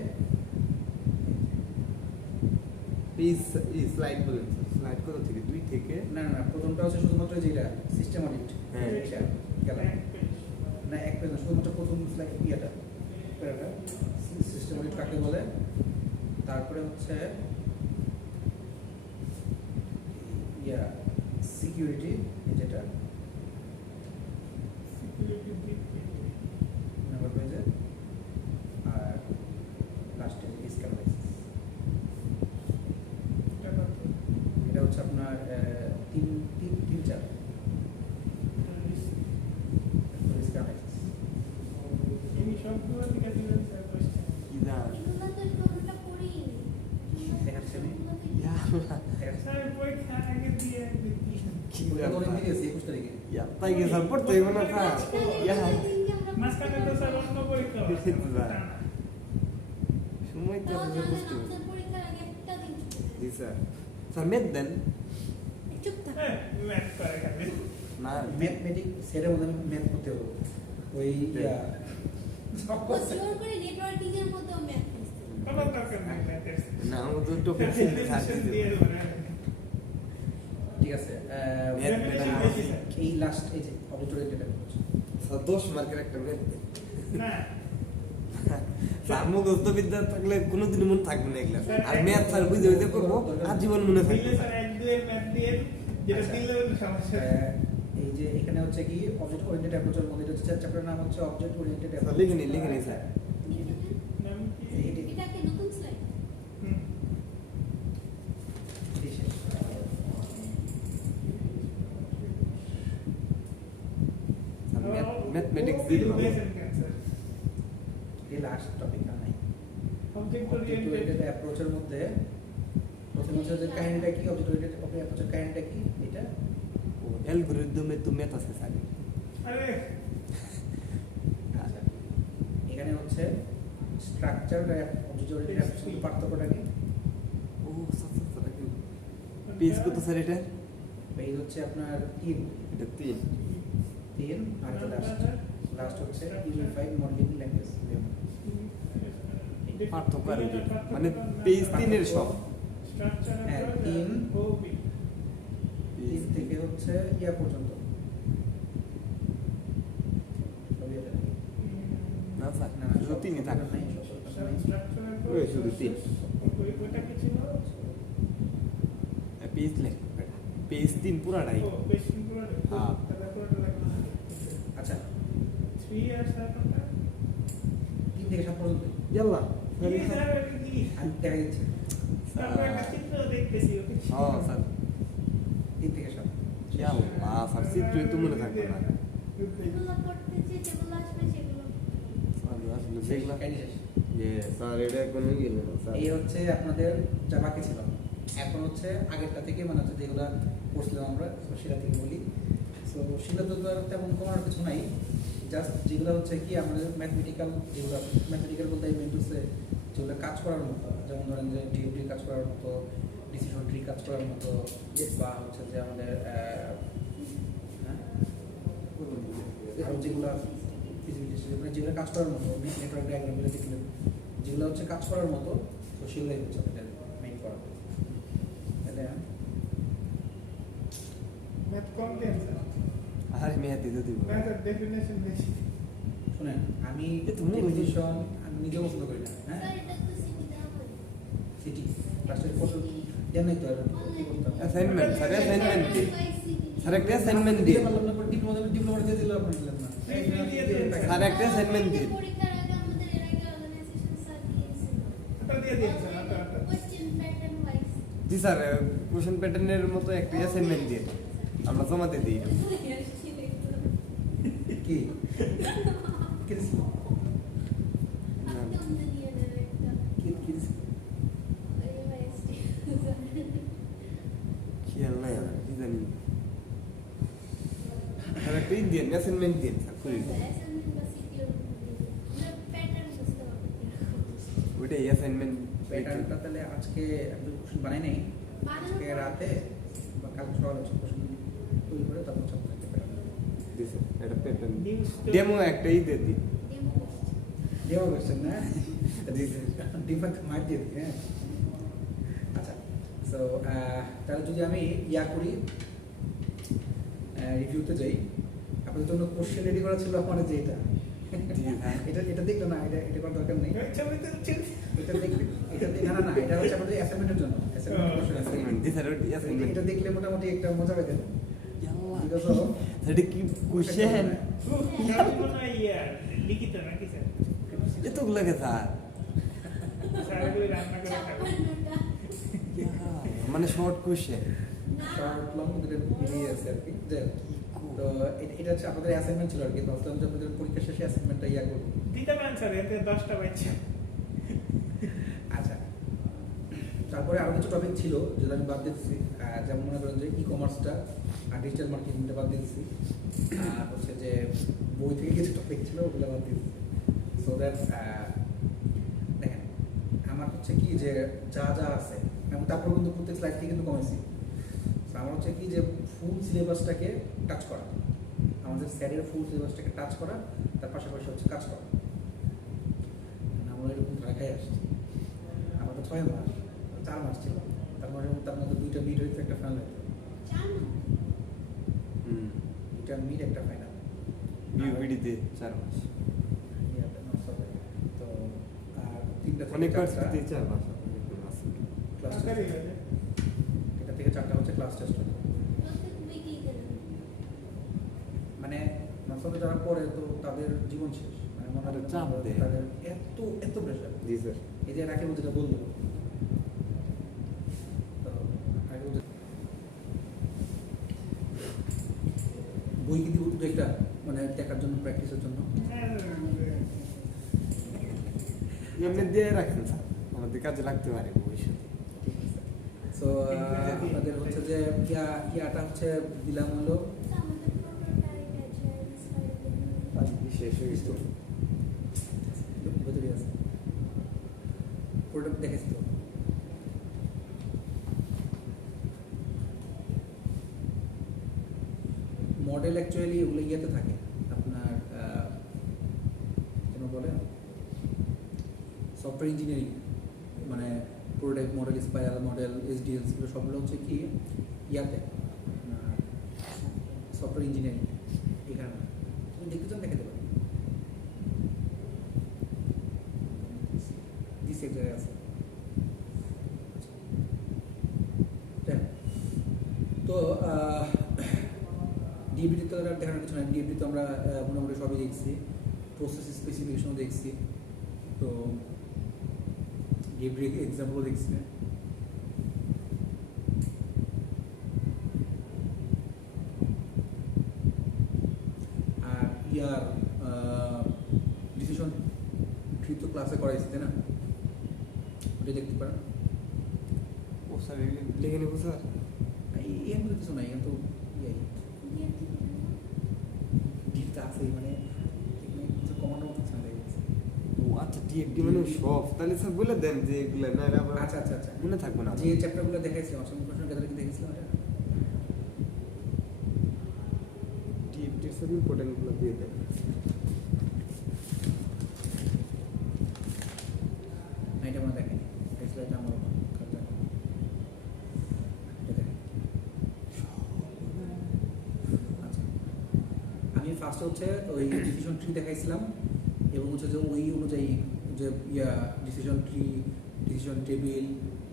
পেজ এই স্লাইড বলেন স্লাইড কত থেকে 2 থেকে না না না, প্রথমটা হচ্ছে শুধুমাত্র যেটা সিস্টেম অডিট হ্যাঁ। এটা গেল এক পেজ। না এক পেজ না শুধুমাত্র প্রথম স্লাইড ইয়েটা সিস্টেম অডিট কাকে বলে তারপরে হচ্ছে ইয়া সিকিউরিটি যেটা Security দিক থেকে। নাম্বার পেজে আর লাস্টে রিস্ক অ্যানালাইসিস এটা কত? এটা হচ্ছে আপনার 3-4 রিস্ক অ্যানালাইসিস এই সবগুলো লিখে দিলেন স্যার question। কি জান এগুলো তো টোটালটা করিনি তাই কি স্যার পড়তে হইব না স্যার ইয়া মাঝখানে তো স্যার অন্য পরীক্ষা আছে। দেখি তো স্যার। সময় তো আছে বুঝতে জি স্যার স্যার মেদ দেন হ্যাঁ, math করে খালি। না ম্যাথমেটিক সেটা মধ্যে ম্যাথ করতে হবে ওই কোনো দরকার নাই math-এর। না আমার তো টপিক ছিল স্যার দিয়ে দেবো না। ঠিক আছে Definition বেশি স্যার। এই লাস্ট এই যে অবজেক্ট ওরিয়েন্টেড অ্যাপ্রোচ স্যার 10 মার্কের একটা মেদ দেন না, স্যার মুখস্থ বিদ্যা থাকলে কোনোদিন মনে থাকবে না এগুলা আর ম্যাথ স্যার বুঝে বুঝে করবো আজীবন মনে থাকবে দিলে স্যার 1-2 math দিয়ে যেটা আচ্ছা। দিলেও সমস্যা। এই যে এখানে হচ্ছে কি অবজেক্ট ওরিয়েন্টেড অ্যাপ্রোচের মধ্যে এটা হচ্ছে চ্যাপ্টারের নাম হচ্ছে অবজেক্ট ওরিয়েন্টেড স্যার অ্যাপ্রোচ লিখে নি স্যার নাম কি? হুম। ম্যাথমেটিক্স ও, দিল দিয়েছেন কেন স্যার? এই লাস্ট টপিক আর নাই Object অবজেক্ট oriented ওরিয়েন্টেড অ্যাপ্রোচের মধ্যে প্রথম হচ্ছে যে কাহিনীটা কি অবজেক্ট ওরিয়েন্টেড অ্যাপ্রোচের কাহিনীটা কি এটা অ্যালগরিদমে তো ম্যাথ আছে স্যার আরে আচ্ছা এখানে হচ্ছে স্ট্রাকচার অবজেক্ট ওরিয়েন্টেড অ্যাপ্রোচের পার্থক্যটা কি ও স্যার স্যার পেজ কত স্যার এটা এই হচ্ছে আপনার 3 এটা 3 আর লাস্ট হচ্ছে ইউনিফাইড মডেলিং ল্যাঙ্গুয়েজ পার্থক্য আর কি? মানে পেজ 3 এর সব স্ট্রাকচার হ্যাঁ, আর তিন। OOP 3 থেকে হচ্ছে ইয়া পর্যন্ত সবই এটা নাকি? না স্যার না শুধু 3ই থাকবে নাই, সব নাই। স্ট্রাকচার আর ওই শুধু তিন। ওইটা কি ছিল? পেজ লেখ পেজ 3 পুরাটাই ও পেস্টিং পুরো হ্যাঁ। তাহলে পুরোটা লাগবে আচ্ছা 3 আর 7টা 3 থেকে 7 পর্যন্ত ইয়াল্লা কি স্যার কি আমি দেখা দিচ্ছি আমরা একটা চিত্র দেখতেছি ওকে হ্যাঁ স্যার 3 থেকে 7 ইয়াল্লা স্যার চিত্রই তো মনে থাকবে না স্যার আসলে দেখলাম কাহিনী শেষ। স্যার এটা কোনো গেল না স্যার এই হচ্ছে আপনাদের যা বাকি ছিল এখন হচ্ছে আগেরটা থেকে মানে হচ্ছে যেগুলো পড়ছিলাম আমরা তো সেটা থেকে বলি সো সেটা তো আর তেমন কমার কিছু নাই জাস্ট যেগুলো হচ্ছে কি আমাদের ম্যাথমেটিক্যাল যেগুলো ম্যাথমেটিক্যাল বলতে এই মেন্টুসে যেগুলো কাজ করার মতো যেমন ধরেন যে ডিউটি কাজ করার মতো ডিসিশন ট্রি কাজ করার মতো বা হচ্ছে যে আমাদের আরও যেগুলো যেগুলো কাজ করার মতো নেটওয়ার্ক ডায়াগ্রামগুলো দেখলেন যেগুলো হচ্ছে কাজ করার মতো তো সেগুলোই হচ্ছে আমাদের মেইন করা তাহলে ম্যাথ কম দেন স্যার আর মেয়ে দিতে দিব ম্যাথের ডেফিনেশন বেশি শুনেন আমি এ তো মনে হয়- ডেফিনিশন আমি নিজেও পছন্দ করি না হ্যাঁ সিটি ক্লাসের ফটো দেন নাই তো আর কি করতাম অ্যাসাইনমেন্ট স্যার অ্যাসাইনমেন্ট দি স্যার একটা অ্যাসাইনমেন্ট দি ডিপ্লোমা দিয়ে দিল আপনি দিলেন না স্যার একটা অ্যাসাইনমেন্ট দি ওটা দিয়ে দিন স্যার ওটা জি স্যার কোশ্চেন প্যাটার্নের মতো একটা অ্যাসাইনমেন্ট দিয়ে আমরা জমা দিয়ে দিই কি কি দিছিল? কি দিছিল? খেয়াল নাই আমার কি জানি স্যার একটা দিন অ্যাসাইনমেন্ট দিন স্যার করে দিন ওইটাই অ্যাসাইনমেন্ট প্যাটার্নটা তাহলে আজকে আমি কোশ্চেন বানাই নাই আজকে রাতে বা কাল সকালে কোশ্চেন তৈরি করে তারপর ছাত্রদেরকে প্যাটার্ন দিছে এটা প্যাটার্ন নিউজ ডেমো একটাই দিয়ে দিন দেওয়া কোশ্চেন না ডিফারেন্ট মার্ক দিয়ে দিই হ্যাঁ আচ্ছা সো তাহলে যদি আমি ইয়া করি রিভিউতে যাই আপনাদের জন্য কোশ্চেন রেডি করা ছিল আমার যে এটা এটা দেখলো না এটা করার দরকার নেই ছবিতে এটা দেখলে এটা না না এটা হচ্ছে আমাদের অ্যাসাইনমেন্টের জন্য অ্যাসাইনমেন্ট জি স্যার অ্যাসাইনমেন্ট এটা দেখলে মোটামুটি একটা মজা পেতেন Because of এটা কি কোশ্চেন লিখিত নাকি স্যার এতগুলো কে স্যার স্যার এগুলো রান্না করে খাবে মানে শর্ট কোশ্চেন শর্ট লং দুটো মিলিয়ে আছে আর কি যে তো এটা হচ্ছে আমাদের অ্যাসাইনমেন্ট ছিল আর কি ভাবতাম যে আপনাদের পরীক্ষা শেষে অ্যাসাইনমেন্টটা ইয়া করবো দিতে পারেন স্যার এতে 10টা বাচ্চা আচ্ছা তো তারপরে আরও কিছু টপিক ছিল যেটা আমি বাদ দিচ্ছি, যেমন মনে করেন যে ই কমার্সটা আর ডিজিটাল মার্কেটিংটা বাদ দিচ্ছি, আর হচ্ছে যে বই থেকে কিছু টপিক ছিল ওগুলো বাদ দিচ্ছি। সো দ্যাট দেখেন আমার হচ্ছে কি যে যা যা আছে এবং তারপর কিন্তু প্রত্যেক স্লাইড থেকে কিন্তু কমেছি। So, আমার হচ্ছে কি যে ফুল সিলেবাসটাকে টাচ করা, আমাদের স্যারের ফুল সিলেবাসটাকে টাচ করা, তার পাশাপাশি হচ্ছে কাজ করা। আমরা এরকম ঢাকায় আসছি, আমার তো 6 মাস 4 মাস ছিল, তার মধ্যে 2টা মিড হয়েছে, একটা ফাইনাল হয়েছে, 2টা মিড একটা ফাইনাল। বিউপিডিতে 4 মাস, তো আর 3টা অনেক থেকে 4টা পার্সেন্টে 4 মাস ক্লাস সরকারি টেস্ট, কাজে। 3টা থেকে 4টা হচ্ছে ক্লাস টেস্ট। মানে মাস্টারদের যারা পড়ে তো তাদের জীবন শেষ, মানে মনে হয় চাপ দেয়। তাদের এত এত প্রেশার। জি স্যার। এই যে রাকিব যেটা বললো, তো রাকিব বই কি দিব দুটো একটা মানে দেখার জন্য, প্র্যাকটিসের জন্য। এমনি দিয়ে রাখেন স্যার, আমাদের কাজে লাগতে পারে ভবিষ্যতে। ঠিক আছে। সো আপনাদের হচ্ছে যে ইয়াটা হচ্ছে দিলাম হলো শেষ হয়ে গেছে। ভেতরে আছে, প্রোডাক্ট দেখেছি তো। মডেল অ্যাকচুয়ালি ওগুলো ইয়েতে থাকে আপনার কেন বলে সফটওয়্যার ইঞ্জিনিয়ারিং, মানে প্রোডাক্ট মডেল, স্পাইরাল মডেল, এসডিএলস, এগুলো সবগুলো হচ্ছে কি ইয়াতে সফটওয়্যার ইঞ্জিনিয়ারিং। এখানে তুমি দেখতে চান দেখাতে পারি, দিস এক জায়গায় আছে। তো ডিএবিটি তো আর দেখানোর কিছু নাই, ডিএবিটি তো আমরা মোটামুটি সবই দেখছি, প্রসেস স্পেসিফিকেশনও দেখছি, তো ডিএবিটি এক্সাম্পলও দেখছি। আর ইয়ার ডিসিশন ট্রি তো ক্লাসে করাইছি, তাই না? ওটা দেখতে পারেন। ও স্যার লিখে নেবো স্যার। এখান তো কিছু নাই, এখান তো ডিপটা আছে, মানে কিছু কমানোর মতো কিছু নাই। ও আচ্ছা, টিএফডি মানে সব, তাহলে স্যার বলে দেন যে এগুলো না আবার আচ্ছা আচ্ছা আচ্ছা, মনে থাকবে না। যে চ্যাপ্টারগুলো দেখাইছিলাম অসংখ্য প্রশ্ন গ্যাদারিং দেখেছিলাম, ওটা টিএফডি সব ইম্পর্টেন্টগুলো দিয়ে দেন। না এটা আমরা দেখাই, এই স্লাইডটা আমার খাতা। এটা দেখেন। আচ্ছা, আমি ফার্স্টে হচ্ছে ওই ডিসিশন ট্রি দেখাইছিলাম এবং হচ্ছে যে ওই অনুযায়ী যে ডিসিশন ট্রি, ডিসিশন টেবিল,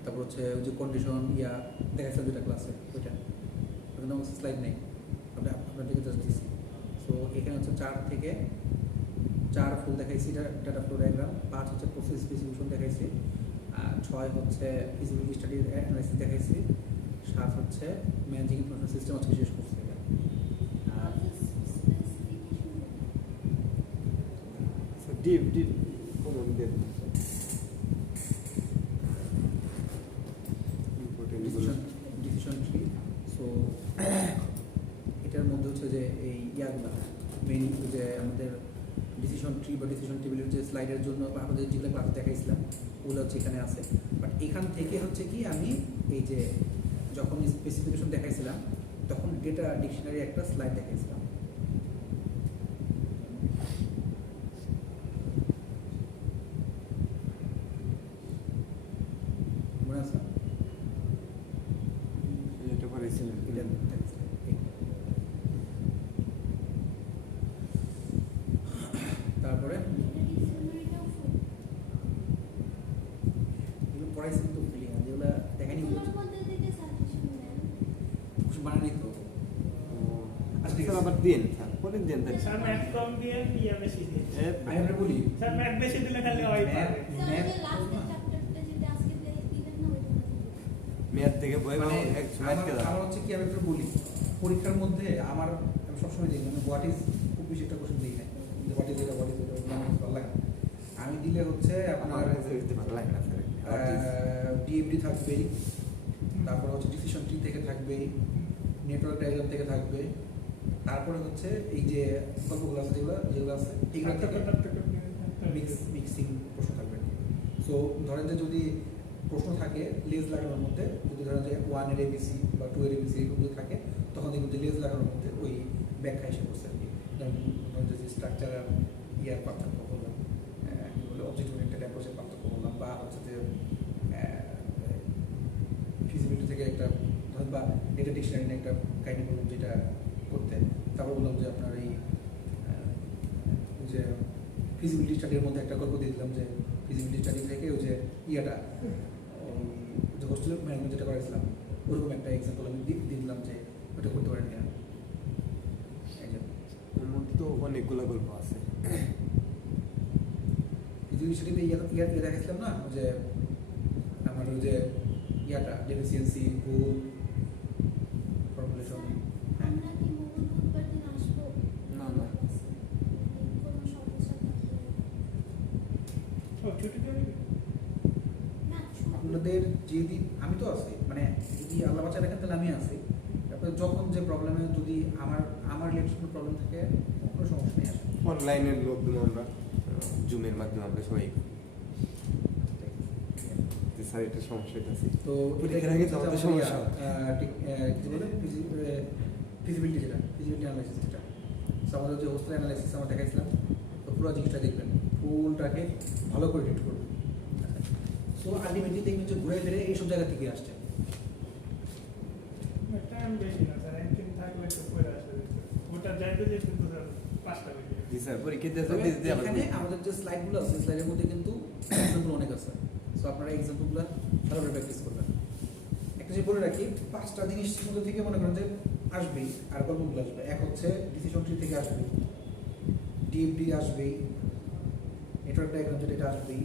তারপর হচ্ছে ওই যে কন্ডিশন দেখাইছিলাম যেটা ক্লাসে, ওইটা ওখানে আমার স্লাইড নেই, আপনাদেরকে জাস্ট দিচ্ছি। সো এখানে হচ্ছে 4 থেকে 4 ফুল দেখাইছি, এটা ডাটা ফ্লো ডায়াগ্রাম, 5 হচ্ছে প্রসেস স্পেসিফিকেশন দেখাইছি, 6 হচ্ছে ফিজিবিলিটি স্টাডি অ্যানালাইসিস দেখাইছি, 7 হচ্ছে ম্যানেজিং ইনফরমেশন সিস্টেম হচ্ছে শেষ করছি। স্যার টিএফডি কোন দিয়ে দেন ডিসিশন ট্রি। সো এটার মধ্যে হচ্ছে যে এই ইয়াগুলো মেইন যে আমাদের ডিসিশন ট্রি বা ডিসিশন টেবিলের যে স্লাইডের জন্য বা আমাদের যেগুলো ক্লাস দেখাইছিলাম ওগুলো হচ্ছে এখানে আছে। বাট এখান থেকে হচ্ছে কি আমি এই যে যখন স্পেসিফিকেশন দেখাইছিলাম তখন ডেটা ডিকশনারি একটা স্লাইড দেখাইছিলাম। মনে আছে? এটা করেছিলেন। এটা দেখাইছিলাম। তারপরে এগুলো পড়াইছি তো ফিলিং, যেগুলো দেখাইনি বানানি তো। আচ্ছা স্যার আবার দেন স্যার, পরে দেন তাই। স্যার ম্যাথ কম দিয়ে ইয়া বেশি দিয়ে। আমি আপনার বলি স্যার ম্যাথ বেশি দিলে খালি হয় পারে। মেয়াদ থেকে বই মানে এক ম্যাথ কে দাও। আমার হচ্ছে কি আমি একটু বলি, পরীক্ষার মধ্যে আমি সবসময় দেখি আমি হোয়াট ইজ খুব বেশি একটা কোশ্চেন দিই না, হোয়াট ইজ এটা আমার ভালো লাগে না। আমি দিলে হচ্ছে আমার আপনার কাছে ভালো লাগে না স্যার। ডিএফডি থাকবেই, তারপরে হচ্ছে ডিসিশন ট্রি থেকে থাকবেই, নেটওয়ার্ক ডায়াগ্রাম থেকে থাকবে, তারপরে হচ্ছে এই যে গল্পগুলো আছে যেগুলো আছে এগুলো থেকে মিক্সিং প্রশ্ন থাকবে। সো ধরেন যে যদি প্রশ্ন থাকে লেজ লাগানোর মধ্যে, যদি ধরেন যে 1 এর এবিসি বা 2 এর এবিসি এগুলো যদি থাকে, তখন দেখুন যে লেজ লাগানোর মধ্যে ওই ব্যাখ্যা এসে করছে আর কি। যেমন ধরেন যে স্ট্রাকচার আর ইয়ার পার্থক্য বললাম, কি বলে অবজেক্ট ওরিয়েন্টেড অ্যাপ্রোচের পার্থক্য বললাম, বা হচ্ছে যে ফিজিবিলিটি থেকে একটা ধরেন বা ডেটা ডিকশনারি একটা কাহিনী বললাম যেটা করতে, তারপর বললাম যে আপনার এই যে ফিজিবিলিটি স্টাডির মধ্যে একটা গল্প দিয়ে দিলাম যে ফিজিবিলিটি স্টাডি থেকে ওই যে ইয়াটা ওই যে হোস্টেল ম্যানেজমেন্ট যেটা করেছিলাম ওরকম একটা এক্সাম্পল আমি দিয়ে দিলাম যে ওটা করতে পারেন কিনা। ওর মধ্যে তো অনেকগুলো গল্প আছে। ফিজিবিলিটি স্টাডিতে ইয়া দেখাচ্ছিলাম না যে আমার ওই যে ইয়াটা ডেফিসিয়েন্সি গোল ফর্মুলেশন। আমরা কি মঙ্গল বুধবার দিন আসবো? না, না। কোনো সমস্যা থাকলে ছুটি দেবে না আপনাদের যেদিন আমি তো আছি, মানে যদি আল্লাহ বাচ্চা রাখেন তাহলে আমি আছি। তারপরে যখন যে প্রবলেমে যদি আমার রিলেটেড কোনো প্রবলেম থাকে কোনো সমস্যা নেই আসলে। অনলাইনের লোকগুলো আমরা জুমের মাধ্যমে আমরা সবাই যে স্যার এটা সমস্যা আছে। তো পরীক্ষার আগে তো আমাদের সমস্যা কি বলে ফিজিবিলিটি অ্যানালাইসিস যেটা, So, আমাদের যে হোস্টেল অ্যানালাইসিস আমরা দেখাইছিলাম, তো পুরো জিনিসটা দেখবেন, ফুলটাকে ভালো করে রিড করবেন। সো আলটিমেটলি দেখবেন যে ঘুরে ফিরে এইসব জায়গা থেকে আসছে। টাইম বেশি না স্যার, একদিন থাকলে তো পরে আসবে। ওটা যাইতে যেতে তো স্যার 5টা বেজে যাবে। জি স্যার, পরীক্ষা দিতে তবে দিতে আবার এখানে আমাদের যে স্লাইডগুলো আছে স্লাইডের মধ্যে কিন্তু এক্সাম্পল অনেক আছে। সো আপনারা এক্সাম্পলগুলো ভালো করে প্র্যাকটিস করবেন। একটা যে বলে রাখি, 5টা জিনিসের মধ্যে থেকে মনে করেন যে আসবেই, আর গল্পগুলো আসবে। এক হচ্ছে ডিসিশন ট্রি থেকে আসবেই, ডিএফডি আসবেই, নেটওয়ার্ক ডায়াগ্রাম যেটা এটা আসবেই,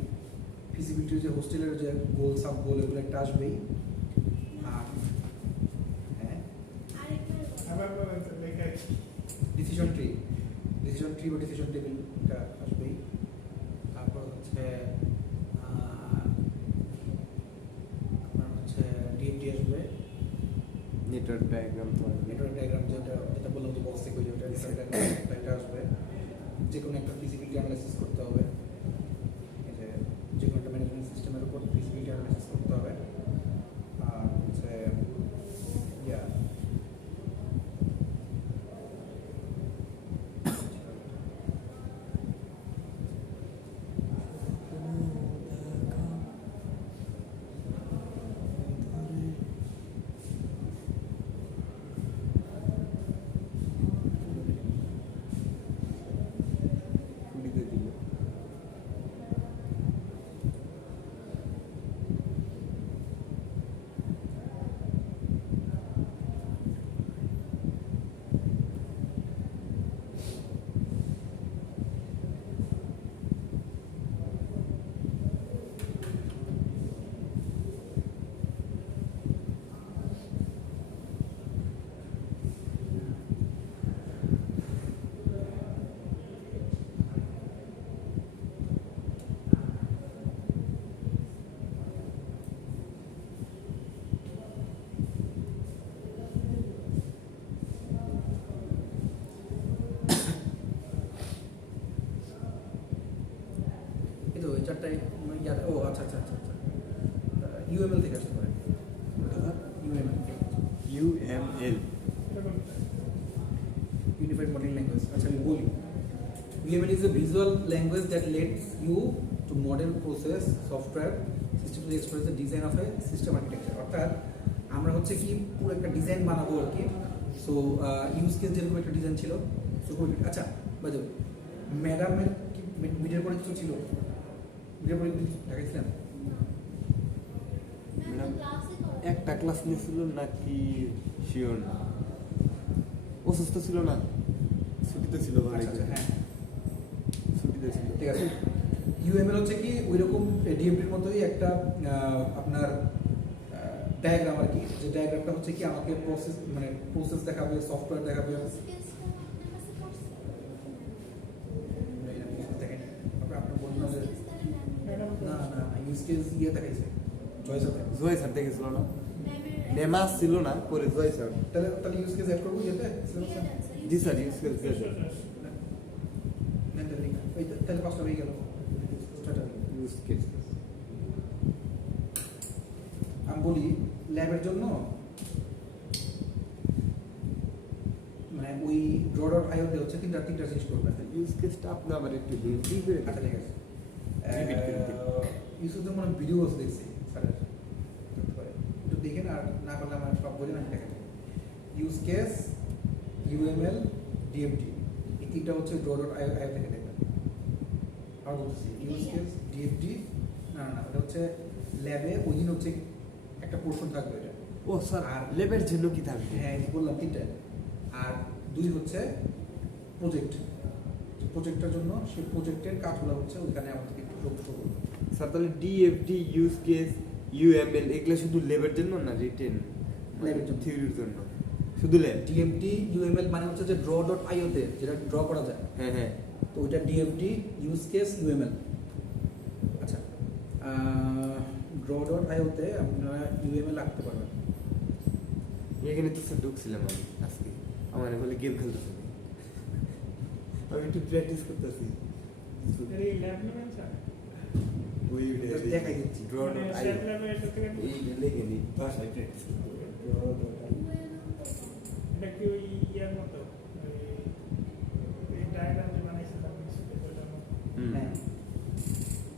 ফিজিবিলিটির যে হোস্টেলের যে গোল সাব গোল এগুলো একটা আসবেই। আর হ্যাঁ আরেকবার আবার বলেন স্যার, লেখা আছে। ডিসিশন ট্রি বা ডিসিশন টেবিল এটা আসবেই। তারপর হচ্ছে আপনার হচ্ছে ডিএফডি আসবে, নেটওয়ার্ক ডায়াগ্রাম তো আসবে। নেটওয়ার্ক ডায়াগ্রাম যেটা বললাম যে বক্স থেকে ওই যেটা নেটওয়ার্ক ডায়াগ্রাম এটা আসবে। যে কোনো একটা ফিজিবিলিটি অ্যানালাইসিস করতে হবে, এই যে কোনো একটা ম্যানেজমেন্ট সিস্টেমের উপর ফিজিবিলিটি অ্যানালাইসিস করতে হবে। আর হচ্ছে ইয়া কুড়িতে দিল। এই তো ওই চারটায় ও আচ্ছা ইউএমএল থেকে আসতে পারে, ইউএমএল UML এটা বলতে ইউনিফাইড মডেলিং ল্যাঙ্গুয়েজ। আচ্ছা আমি বলি, UML is a visual language that lets you to model process software system to express the design of a system architecture। অর্থাৎ আমরা হচ্ছে কি পুরো একটা ডিজাইন বানাবো আর কি। সো ইউজ কেস যেরকম একটা ডিজাইন ছিল। সো আচ্ছা বাজে ম্যাডামের কি মিডিয়ার পরে কিছু ছিল, মিডিয়ার পরে কিছু দেখাইছিলেন? ম্যাডাম ক্লাসে করো একটা ক্লাস নিয়েছিল নাকি শিওর না, অসুস্থ ছিল না, ছুটিতে ছিল আচ্ছা হ্যাঁ ছুটিতে ছিল। ঠিক আছে। ইউএমএল হচ্ছে কি ওইরকম ডিএমডির মতোই একটা আপনার ডায়াগ্রাম আর কি, যে ডায়াগ্রামটা হচ্ছে কি আমাকে প্রসেস দেখাবে, সফটওয়্যার দেখাবে। স্কেচটা আপনার কাছে করছে দেখেন আপনার বলুন যে ম্যাডাম না ইউজ কেস ইয়ে দেখাইছে জয় স্যার দেখাইছে। জয় স্যার দেখেছিল না ম্যামের নেমা ছিল না পরে জয় স্যার তাহলে ইউজ কেস অ্যাড করবো ইয়েতে জি স্যার ইউজ করে তাহলে পাঁচটা হয়ে গেল ইউজ কেস আমি বলি ল্যাবের জন্য মানে ওই ড্র ডট আইওতে হচ্ছে তিনটা জিনিস করবে ইউজ কেসটা আপনি আবার একটু হিন্দি করে আচ্ছা ঠিক আছে Repeat করে দিন। ইউসুফের মনে ভিডিও আছে দেখছি স্যারের দেখতে পারে একটু দেখেন আর না পারলে আমার সব বলে না দেখেন ইউজ কেস ইউএমএল ডিএফডি এই তিনটা হচ্ছে ড্র ডট আইও থেকে দেখবেন আর বলছি ইউজ কেস ডিএফডি না না এটা হচ্ছে ল্যাবে ওই দিন হচ্ছে একটা পোর্শন থাকবে এটা ও স্যার আর লেবের জন্য কি থাকবে হ্যাঁ এই যে বললাম তিনটা আর দুই হচ্ছে প্রজেক্ট প্রজেক্টের জন্য সেই প্রজেক্টের কাজগুলো হচ্ছে ওইখানে আমাদেরকে একটু লক্ষ্য করবে স্যার তাহলে ডিএফডি ইউজ কেস ইউএমএল এগুলো শুধু লেবের জন্য না রিটেন ল্যাবের জন্য। থিওরির জন্য শুধু ল্যাব ডিএফডি ইউএমএল মানে হচ্ছে যে ড্র ডট আইওতে যেটা ড্র করা যায় হ্যাঁ হ্যাঁ তো ওইটা ডিএফডি ইউজ কেস ইউএমএল আচ্ছা ড্র ডট আইওতে আপনারা ইউএমএল রাখতে পারবেন এখানে তো স্যার ঢুকছিলাম আমি আজকে আমার বলে গেম খেলতেছি আমি একটু প্র্যাকটিস করতেছি এই ল্যাব নেবেন স্যার ওই Just দেখাই দিচ্ছি। ড্র মানে ডট আই সেট ল্যাবে এটা থেকে এই লেগে নি বাসায় প্র্যাকটিস করতে হবে ড্র ডট আই এটা কি ওই ইয়ার মতো এই ডায়াগ্রাম যে বানাইছিলাম সেটার মতো হুম হ্যাঁ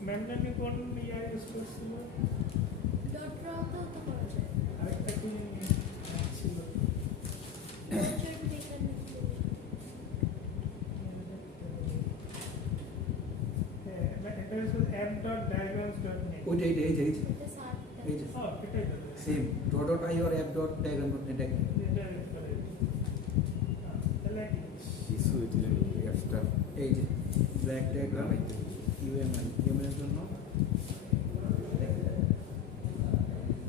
ম্যাম জানি কোন ইয়ার ইউজ করছিল ডট ড্রতেও তো করা যায় আরেকটা কি ছিল Structured data manipulation। হ্যাঁ এটা হচ্ছে app.diagrams.net ওইটা এই যে এই যে এটা সার্ট এই যে ও এটাই তো সেম ড্র ডট আইও আর app dot diagram dot net এটা করে তাহলে কি কিছু দিলে অ্যাপসটা এই যে ব্ল্যাক ডায়াগ্রাম ইউএমএল ইউএমএল এর জন্য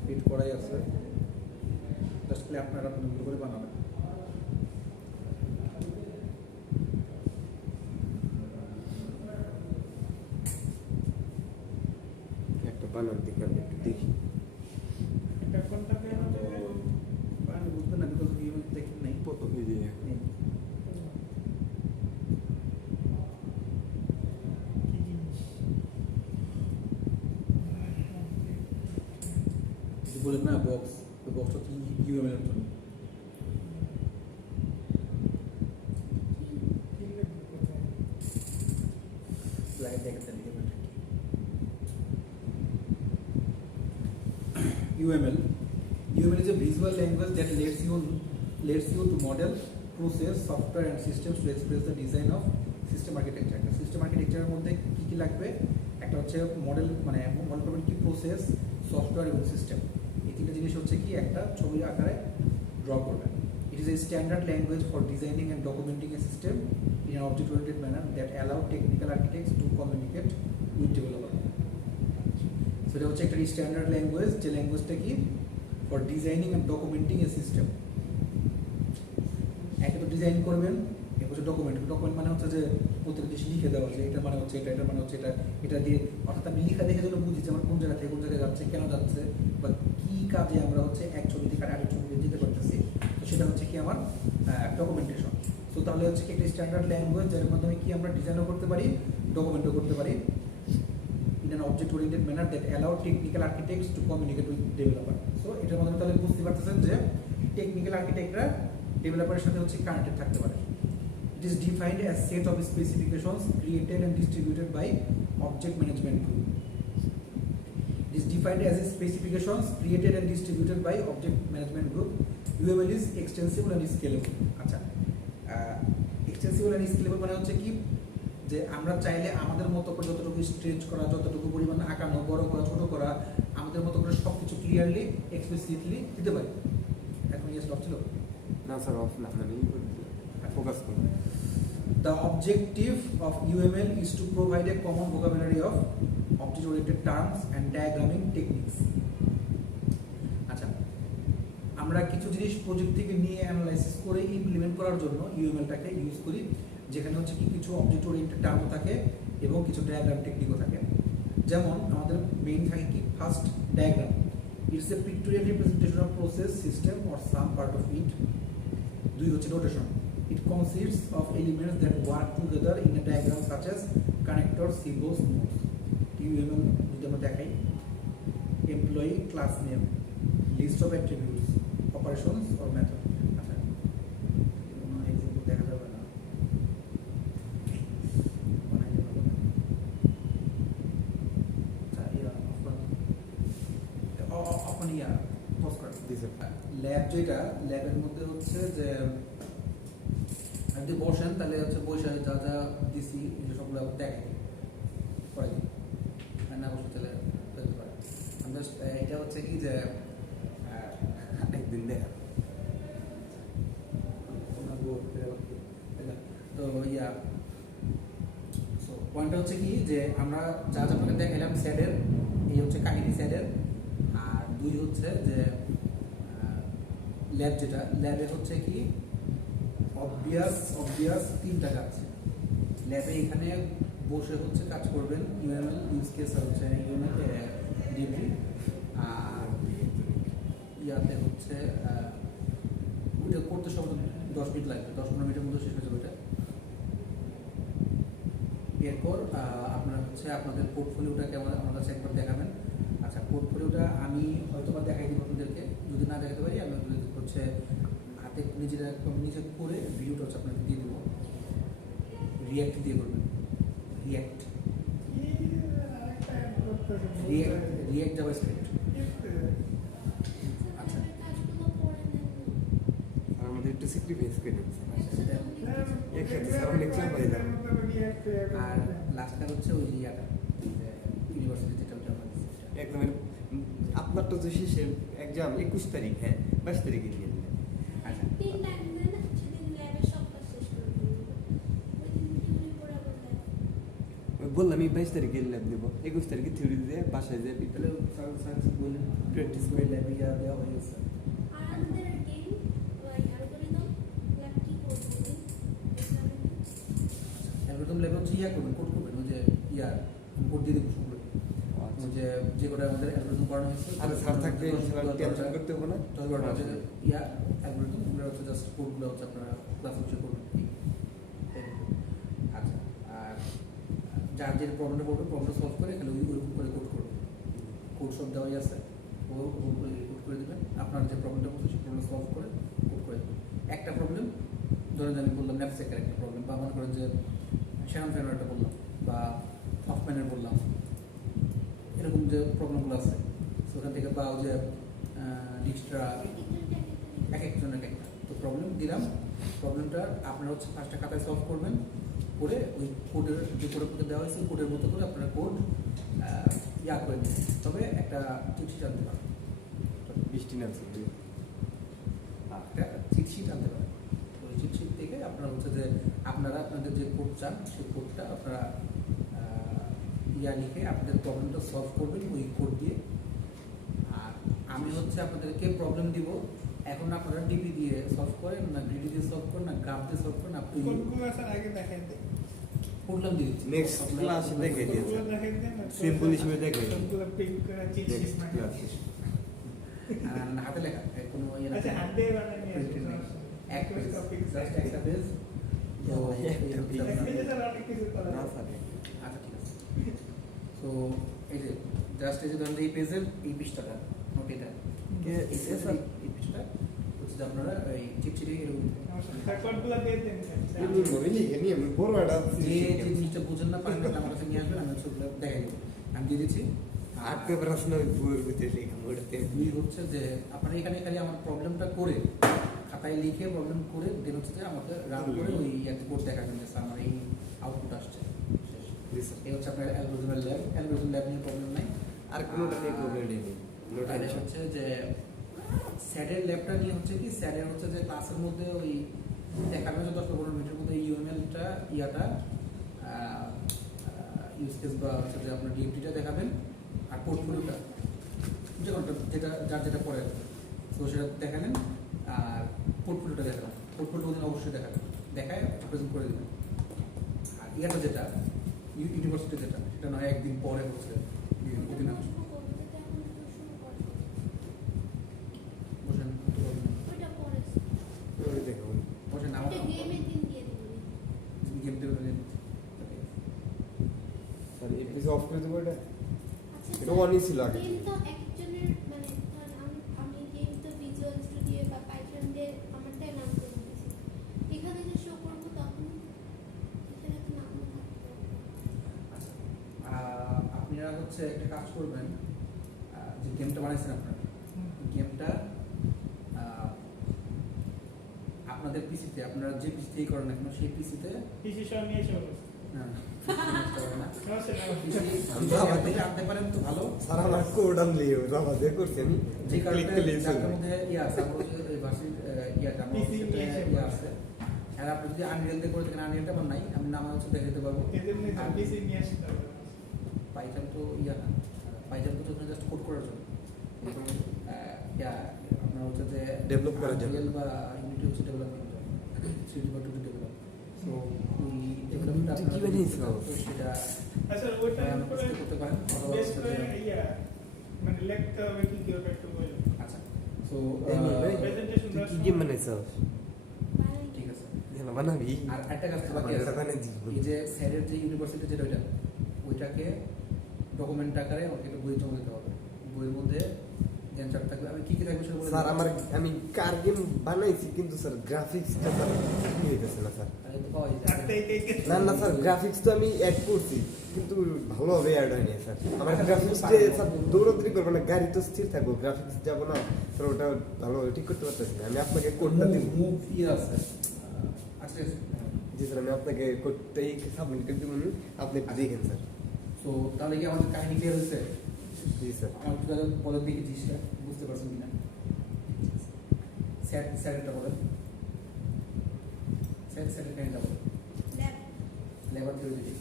ফিট করাই আছে জাস্ট প্লে আপনারা নতুন করে বানাবেন একটা বানান দেখে আমি একটু দেখি এটা কোনটা বের হতে আমি বুঝতে না বিকজ ইউএমএল দেখেন নাই কত এই যে নেই। কি জিনিস যে বলেন না বক্স ওই বক্সটা কি ইউএমএল এর জন্য কি লিখবো কোথায় স্লাইড দেখতে লিখবেন UML is a visual language that lets you to model, process, software and systems to express the design of system architecture. একটা সিস্টেম আর্কিটেকচারের মধ্যে কি কি লাগবে একটা হচ্ছে মডেল মানে মডেল করবেন কি প্রসেস সফটওয়্যার এবং সিস্টেম এই তিনটা জিনিস হচ্ছে কি একটা ছবি আকারে ড্র করবেন it is a standard language for designing and documenting a system in an object oriented manner that allow technical architects to communicate with developer সেটা হচ্ছে একটা স্ট্যান্ডার্ড ল্যাঙ্গুয়েজ যে ল্যাঙ্গুয়েজটা কি for designing and documenting a system একটা তো design করবেন এক হচ্ছে ডকুমেন্ট মানে হচ্ছে যে প্রত্যেক জিনিস লিখে দেওয়া যে এটা মানে হচ্ছে এটা এটা মানে হচ্ছে এটা এটা দিয়ে অর্থাৎ আমি লিখা দেখে যেন বুঝি যে আমার কোন জায়গা থেকে কোন জায়গায় যাচ্ছে কেন যাচ্ছে বা কী কাজে আমরা হচ্ছে এক ছবি থেকে আরেক ছবিতে যেতে পারতেছি তো সেটা হচ্ছে কি আমার ডকুমেন্টেশন তো তাহলে হচ্ছে কি একটা স্ট্যান্ডার্ড ল্যাঙ্গুয়েজ যার মাধ্যমে কি আমরা ডিজাইনও করতে পারি ডকুমেন্টও করতে পারি in an object-oriented manner that allow technical architects to communicate with developer. So এটার মাধ্যমে তাহলে বুঝতে পারতেছেন যে টেকনিক্যাল আর্কিটেক্টরা ডেভেলপারের সাথে হচ্ছে কানেক্টেড থাকতে পারে। It is defined as set of specifications created and distributed by object management group. It is defined as specifications created and distributed by object management group. UML is extensible and scalable. আচ্ছা extensible and scalable মানে হচ্ছে কি যে আমরা চাইলে আমাদের মতো করে যতটুকু স্ট্রেচ করা যতটুকু পরিমাণ আঁকানো বড় করা ছোট করা আমাদের মতো করে সব কিছু ক্লিয়ারলি এক্সপ্লিসিটলি দিতে পারি এখন ইয়ে স্টপ ছিল না স্যার অফ না মানে ফোকাস করুন The objective of UML is to provide a common vocabulary of object-oriented terms and diagramming techniques. আচ্ছা আমরা কিছু জিনিস প্রজেক্ট থেকে নিয়ে অ্যানালাইসিস করে ইমপ্লিমেন্ট করার জন্য UML-টাকে ইউজ করি যেখানে হচ্ছে কি কিছু অবজেক্ট ওরিয়েন্টেড টার্মও থাকে এবং কিছু ডায়াগ্রাম টেকনিকও থাকে যেমন আমাদের মেইন থাকে কি first diagram, it's a pictorial representation of process system or some part of it. দুই হচ্ছে notation, it consists of elements that work together in a diagram such as connector, symbols, nodes. UML যদি আমরা দেখাই, employee, class name, list of attributes, operations or method. আচ্ছা, example দেখা যাবে না, lab যেটা, ল্যাবের মধ্যে হচ্ছে যে যদি বসেন তাহলে হচ্ছে বসে যা যা দিছি এটা সবগুলো দেখাই পরে আর না বসে তাহলে দেখতে পারে। এটা হচ্ছে কি যে একদিন দেখা তো ইয়া পয়েন্টটা হচ্ছে কি যে আমরা যা যা আপনাকে দেখাইলাম স্যাডের, এই হচ্ছে কাহিনী স্যাডের। আর দুই হচ্ছে যে ল্যাব যেটা, ল্যাবে হচ্ছে কি অবভিয়াস তিনটা কাজ। ল্যাবে এখানে বসে হচ্ছে কাজ করবেন, ইউএমএল ইউজ কেস হচ্ছে ইউএমএল ডিগ্রি, আর ইয়াতে হচ্ছে ওইটা করতে সব 10 মিনিট লাগবে, 10-15 মিনিটের মধ্যে শেষ হয়ে যাবে ওইটা। এরপর আপনারা হচ্ছে আপনাদের পোর্টফোলিওটা কেমন আমার কাছে একবার দেখাবেন। আচ্ছা, পোর্টফোলিওটা আমি হয়তো বা দেখাই দিব আপনাদেরকে, যদি না দেখাতে পারি আমি আপনাদের হচ্ছে হাতে নিজেরা একদম নিজে করে ভিডিওটা হচ্ছে আপনাকে দিয়ে দেবো। রিয়াক্ট দিয়ে করবেন, রিয়াক্ট জাভাস্ক্রিপ্ট। আচ্ছা, কাজগুলো করে নেন। আর আমাদের একটু স্যাক্রিফাইস করে দিচ্ছে সেটা একসাথে সারা লেকচার পাইলাম। আর লাস্ট কাজ হচ্ছে ওই ইয়াটা ইউনিভার্সিটি যেটা ওটা আমার একদম আপনার তো শেষে এক্সাম 21 তারিখ, হ্যাঁ 22 তারিখে দিয়ে দিলেন। আচ্ছা, 3 টাইম দেন, সেদিন ল্যাবের সব কাজ শেষ করে দিন। ওই দিন থিওরি পড়া বললেন। ওই বললাম আমি 22 তারিখে ল্যাব দেবো, 21 তারিখে থিওরি দিয়ে বাসায় যাই তাহলে সায়েন্স বললেন Practice করে ল্যাবে ইয়া দেওয়া হয়ে গেছে। আর আমাদের গেম অ্যালগরিদম ল্যাব কি করবে? অ্যালগরিদম ল্যাবে হচ্ছে ইয়া করবেন, কোড করবেন, ওই যে ইয়া কোড দিয়ে দেবো সবগুলো। ওই যে কটা আমাদের অ্যালগরিদম করানো হয়েছে, আর স্যার থাকবে টেনশন করতে হবে না। ইয়া অ্যালগরিদম আমরা হচ্ছে জাস্ট কোডগুলো হচ্ছে আপনারা ক্লাস হচ্ছে করবেন। আচ্ছা, আর যার যে প্রবলেমটা পড়বে প্রবলেমটা সলভ করে এখানে ওইরকম করে কোড করবে। কোড সব দেওয়াই আছে, ও কোড করে দেবেন। আপনার যে প্রবলেমটা পড়ছে সেই প্রবলেম সলভ করে কোড করে দেবেন। একটা প্রবলেম ধরেন আমি বললাম ন্যাপসেকের একটা প্রবলেম, বা মনে করেন যে শ্যারন ফেরোটা বললাম বা হফম্যানের বললাম, এরকম যে প্রবলেমগুলো আছে ওখান থেকে, বা ওই যে ডিক্সট্রা এক একজনের একটা তো প্রবলেম দিলাম। প্রবলেমটা আপনারা হচ্ছে ফার্স্টে খাতায় সলভ করবেন, করে ওই কোডের যে কোডের দেওয়া হয়েছে কোডের মতো করে আপনারা কোড ইয়া করে দিন। তবে একটা চিঠি আনতে পারেন, 20টি নাম ছিল। একটা চিটশিট আনতে পারেন। ওই চিটশিট থেকে আপনারা হচ্ছে যে আপনারা আপনাদের যে কোড চান সেই কোডটা আপনারা ইয়া লিখে আপনাদের প্রবলেমটা সলভ করবেন ওই কোড দিয়ে। আর আমি হচ্ছে আপনাদেরকে প্রবলেম দিব, এখন আপনারা ডিপি দিয়ে সলভ করেন না গ্রিডি দিয়ে সলভ করেন না গ্রাফ দিয়ে সলভ করেন, আপনি কোনগুলো স্যার আগে দেখাই দেন। প্রবলেম দিয়ে দিচ্ছি। নেক্সট ক্লাসে দেখাই দিয়েছে, কোনগুলো দেখাই দেন। সিম্পল হিসেবে দেখাই দিন। কোনগুলো প্রিন্ট করে চিট নেক্সট শিট মানে। ক্লাসে আর হাতে লেখা কোনো ইয়ে না। আচ্ছা, হাত দিয়ে বানাই নিয়ে Printed নেই। এক পেজ, টপিক জাস্ট একটা পেজ। তো একটা এই হচ্ছে page। আপনার- স্যার অনেক কিছু করা না যায়। পারে। আচ্ছা, ঠিক আছে। তো এই যে জাস্ট এই যে ধরেন এই পেজের এই পৃষ্ঠাটা নোট এটা কে- এই পেজের এই পৃষ্ঠাটা হচ্ছে যে আপনারা এই চিটচিটে এরকম স্যার কোডগুলো দিয়ে দেন স্যার। এমনি বলি এমনি আমি বড় একটা যে যে জিনিসটা বুঝেন না পারেন না আমার কাছে নিয়ে আসবেন, আমি সেগুলো দেখাই দেবো, আমি দিয়ে দিচ্ছি। আট পেপার আছে না ওই বইয়ের ভিতরে লেখা ওটাতে দুই হচ্ছে যে আপনারা এখানে খালি আমার প্রবলেমটা করে খাতায় লিখে প্রবলেম করে দেন হচ্ছে যে আমাকে রান করে ওই কোড দেখাবেন যে স্যার আমার এই আউটপুট আসছে। শেষ। এই হচ্ছে আপনার অ্যালগরিদমের ল্যাব। অ্যালগরিদম ল্যাব নিয়ে প্রবলেম নাই। আর কোনোটা নিয়ে প্রবলেম নেই। আর এটা হচ্ছে যে স্যাডের ল্যাবটা নিয়ে হচ্ছে কি, স্যাডের হচ্ছে যে ক্লাসের মধ্যে ওই দেখাবে যে 10-15 মিনিটের মধ্যে ইউএমএলটা ইয়াটা ইউজ কেস বা হচ্ছে যে আপনার ডিএফটিটা দেখাবেন আর পোর্টফোলিওটা যে কোনটা যেটা যার যেটা পড়ে তো সেটা দেখালেন। আর পোর্টফোলিওটা দেখাবেন, পোর্টফোলিও অবশ্যই দেখাবেন, দেখায় প্রেজেন্ট করে দেবেন। আর ইয়াটা যেটা ইউনিভার্সিটি যেটা সেটা নয় একদিন পরে হচ্ছে ওদিন বসবো করতে তো এখন তো শুরু করবো বসেন ওইটা পরে ওই দেখো বসেন এটা আমার গেমের দিন দিয়ে দিবি game table sir episode of করে দেবো এটা আচ্ছা এটা অনই ছিল আগে গেম তো একজনের মানে ধর আমি গেম তো ভিজুয়াল স্টুডিও বা পাইথন দিয়ে আমারটাই নাম করে দিয়েছি এখানে যে শো করবো তখন এখানে তো নাম থাকতে হবে আপনারা হচ্ছে একটা কাজ করবেন যে গেমটা বানাইছেন আপনারা গেমটা আপনাদের পিসিতে আপনারা যে পিসিতেই করেন না কেন সেই পিসিতে পিসি সব নিয়ে চলে আনতে পারেন তো ভালো স্যার আমার কোড আনলিও জাভা দিয়ে করছি আমি যে ক্লিক কারণে করলে যার মধ্যে আছে আমরা যে ভার্সিটি ইয়াটা আমার PC নিয়ে আছে আর আপনি যদি আনরিয়েল দিয়ে করে থাকেন আনরিয়েলটা আমার নাই আমি নাম হচ্ছে দেখে দিতে পারবো এদের নিয়ে পিসি নিয়ে আসতে হবে পাইথন তো না পাইথন তো ওখানে জাস্ট কোড করার জন্য কিন্তু আপনার হচ্ছে যে Develop করার জন্য। Unreal বা ইউনিটি হচ্ছে ডেভেলপমেন্ট জন্য 3D বা 2D ডেভেলপ সো ওই ডেভেলপমেন্ট কি বানিয়েছিল? সেটা আচ্ছা ওইটার উপরে করতে পারেন অথবা বেশ হচ্ছে করে যে- মানে লিখতে হবে কি কি ওটা একটু বলুন আচ্ছা সো প্রেজেন্টেশন কি গেম বানাইছ বানাই ঠিক আছে কেন বানাবি আর একটা কাজ তো বাকি আমার আছে এটা বানিয়ে দিব। এই যে স্যারের যে ইউনিভার্সিটি যেটা ওইটাকে ডকুমেন্ট আকারে আমাকে একটা বই জমা দিতে হবে বইয়ের মধ্যে অ্যানসার থাকবে আমি কি কি থাকবে সেটা বলে স্যার দিই। আমার আমি কার গেম বানাইছি কিন্তু স্যার গ্রাফিক্সটা স্যার কি হইতেছে না স্যার তাহলে তো পাওয়াই যায়। আটটাই থেকে না না স্যার গ্রাফিক্স তো আমি অ্যাড করছি কিন্তু ভালোভাবে অ্যাড হয়নি স্যার আমার গ্রাফিক্স যে স্যার দৌড়াদৌড়ি করবো না গাড়ি তো স্থির থাকবো গ্রাফিক্স যাবো না স্যার ওটা ভালোভাবে ঠিক করতে পারতেছি না আমি আপনাকে কোডটা দিব মুভ ইয়ে আছে আচ্ছা জি স্যার আমি আপনাকে কোডটাই সাবমিট করে দিব আপনি একটু দেখেন স্যার তো তাহলে কি আমাদের কাহিনী ক্লিয়ার হয়েছে জি স্যার আমার একটু তাহলে বলেন দেখি জিনিসটা বুঝতে পারছেন কিনা স্যারটা বলেন স্যারের কাহিনীটা বলেন ল্যাব লেবার থিওরি দেখি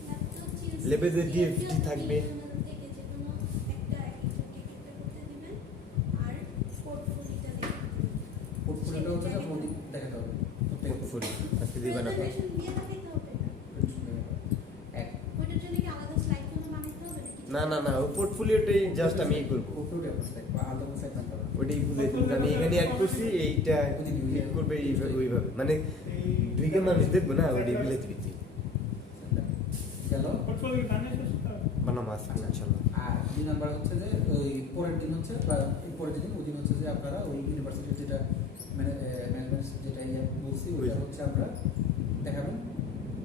ল্যাব তো হচ্ছে ল্যাবে যে CFD DFG থাকবে। থেকে যে কোনো একটা টিকেটটা করতে দিবেন আর পোর্টফোলিওটা দেখতে পোর্টফোলিওটা হচ্ছে যে মোদি দেখাতে হবে ফুল আজকে দিবেন আপনি প্রেজেন্টেশন দিয়ে দেখাইতে হবে এক ওইটার জন্য কি আলাদা স্লাইড কোনো বানাইতে হবে নাকি না না না ওই পোর্টফোলিওটাই জাস্ট আমি এই করবো পোর্টফোলিও বা আলাদা সাইড নাম পাবেন ওইটাই বুঝে দিন আমি এখানে অ্যাড করছি এইটা ক্লিক করবে এইভাবে ওইভাবে মানে দুইটা মানুষ দেখবো না ওইটাই বুঝে দিচ্ছি গেল পোর্টফোলিও বানাই শেষ তো বানাবো আজকে ইনশাল্লাহ আর 2 নাম্বার হচ্ছে যে ওই পরের দিন হচ্ছে বা এই পরের দিন ওই দিন হচ্ছে যে আপনারা ওই ইউনিভার্সিটির যেটা ম্যানেজমেন্ট যেটা ইয়ে বলছি ওইটা হচ্ছে আমরা দেখাবেন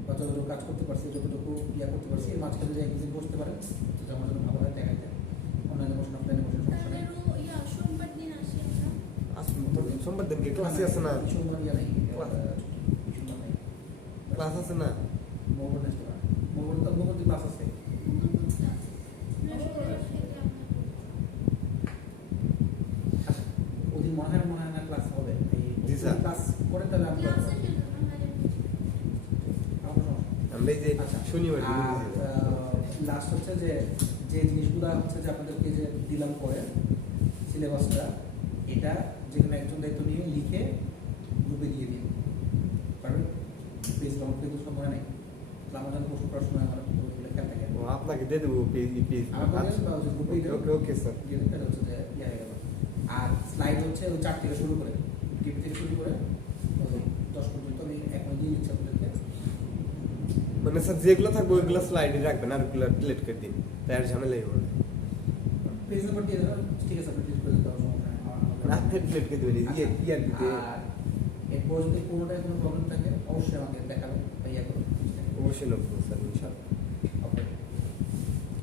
বা যতটুকু কাজ করতে পারছি যতটুকু ইয়া করতে পারছি এর মাঝখানে যদি একদিন বসতে পারেন তো আমার জন্য ভালো হয় দেখাইতে অনলাইনে বসেন অফলাইনে বসেন সমস্যা নেই তারপরেও সোমবার দিন আসি আমরা সোমবার দিনকে ক্লাসে আছে না সোমবার ইয়া নেই সোমবার নেই ক্লাস আছে না মোবাইল নেই মোবাইল ক্লাস আছে মঙ্গলবার আছে বৃহস্পতিবার থেকে আমরা আচ্ছা ওদিন মনে হয় না ক্লাস হবে জি, স্যার। ক্লাস করে তাহলে আমরা ক্লাসে ফেলবো আমরা আমার কোনো সমস্যা নেই। আমরা এই যে আচ্ছা শনিবার দিন আর লাস্ট হচ্ছে যে যে জিনিসগুলো হচ্ছে যে আপনাদেরকে যে দিলাম পরে সিলেবাসটা এটা যে কোনো একজন দায়িত্ব নিয়ে লিখে গ্রুপে দিয়ে দিন পারবেন পেজ ডাউনলোড কিন্তু সময় নেই তাহলে আমার জন্য প্রশ্ন করার সময় আমার ওইগুলো খেয়াল থাকে ও আপনাকে দিয়ে দেবো পেজ পেজ আমার বলেন বা হচ্ছে গ্রুপেই দেবেন ওকে ওকে স্যার দিয়ে দিন তাহলে হচ্ছে যে ইয়ে হয়ে গেল আর স্লাইড হচ্ছে ওই 4 থেকে শুরু করে টিভি থেকে শুরু করে ওই 10 পর্যন্ত আমি এখন দিয়ে দিচ্ছি আপনাদেরকে মানে স্যার যেগুলো থাকবে ওইগুলো স্লাইডে রাখবেন আর ওগুলো ডিলিট করে দিন তাই আর ঝামেলাই হবে না। পেজ নাম্বার দিয়ে দেবেন ঠিক আছে আপনি ডিলিট করে দিতে হবে আপনি ডিলিট করে দেবেন ইয়ে ইয়ার দিতে আর এরপর যদি কোনোটায় কোনো প্রবলেম থাকে অবশ্যই আমাকে দেখাবেন বা ইয়ে করুন অবশ্যই নব্বই স্যার ইনশাল্লাহ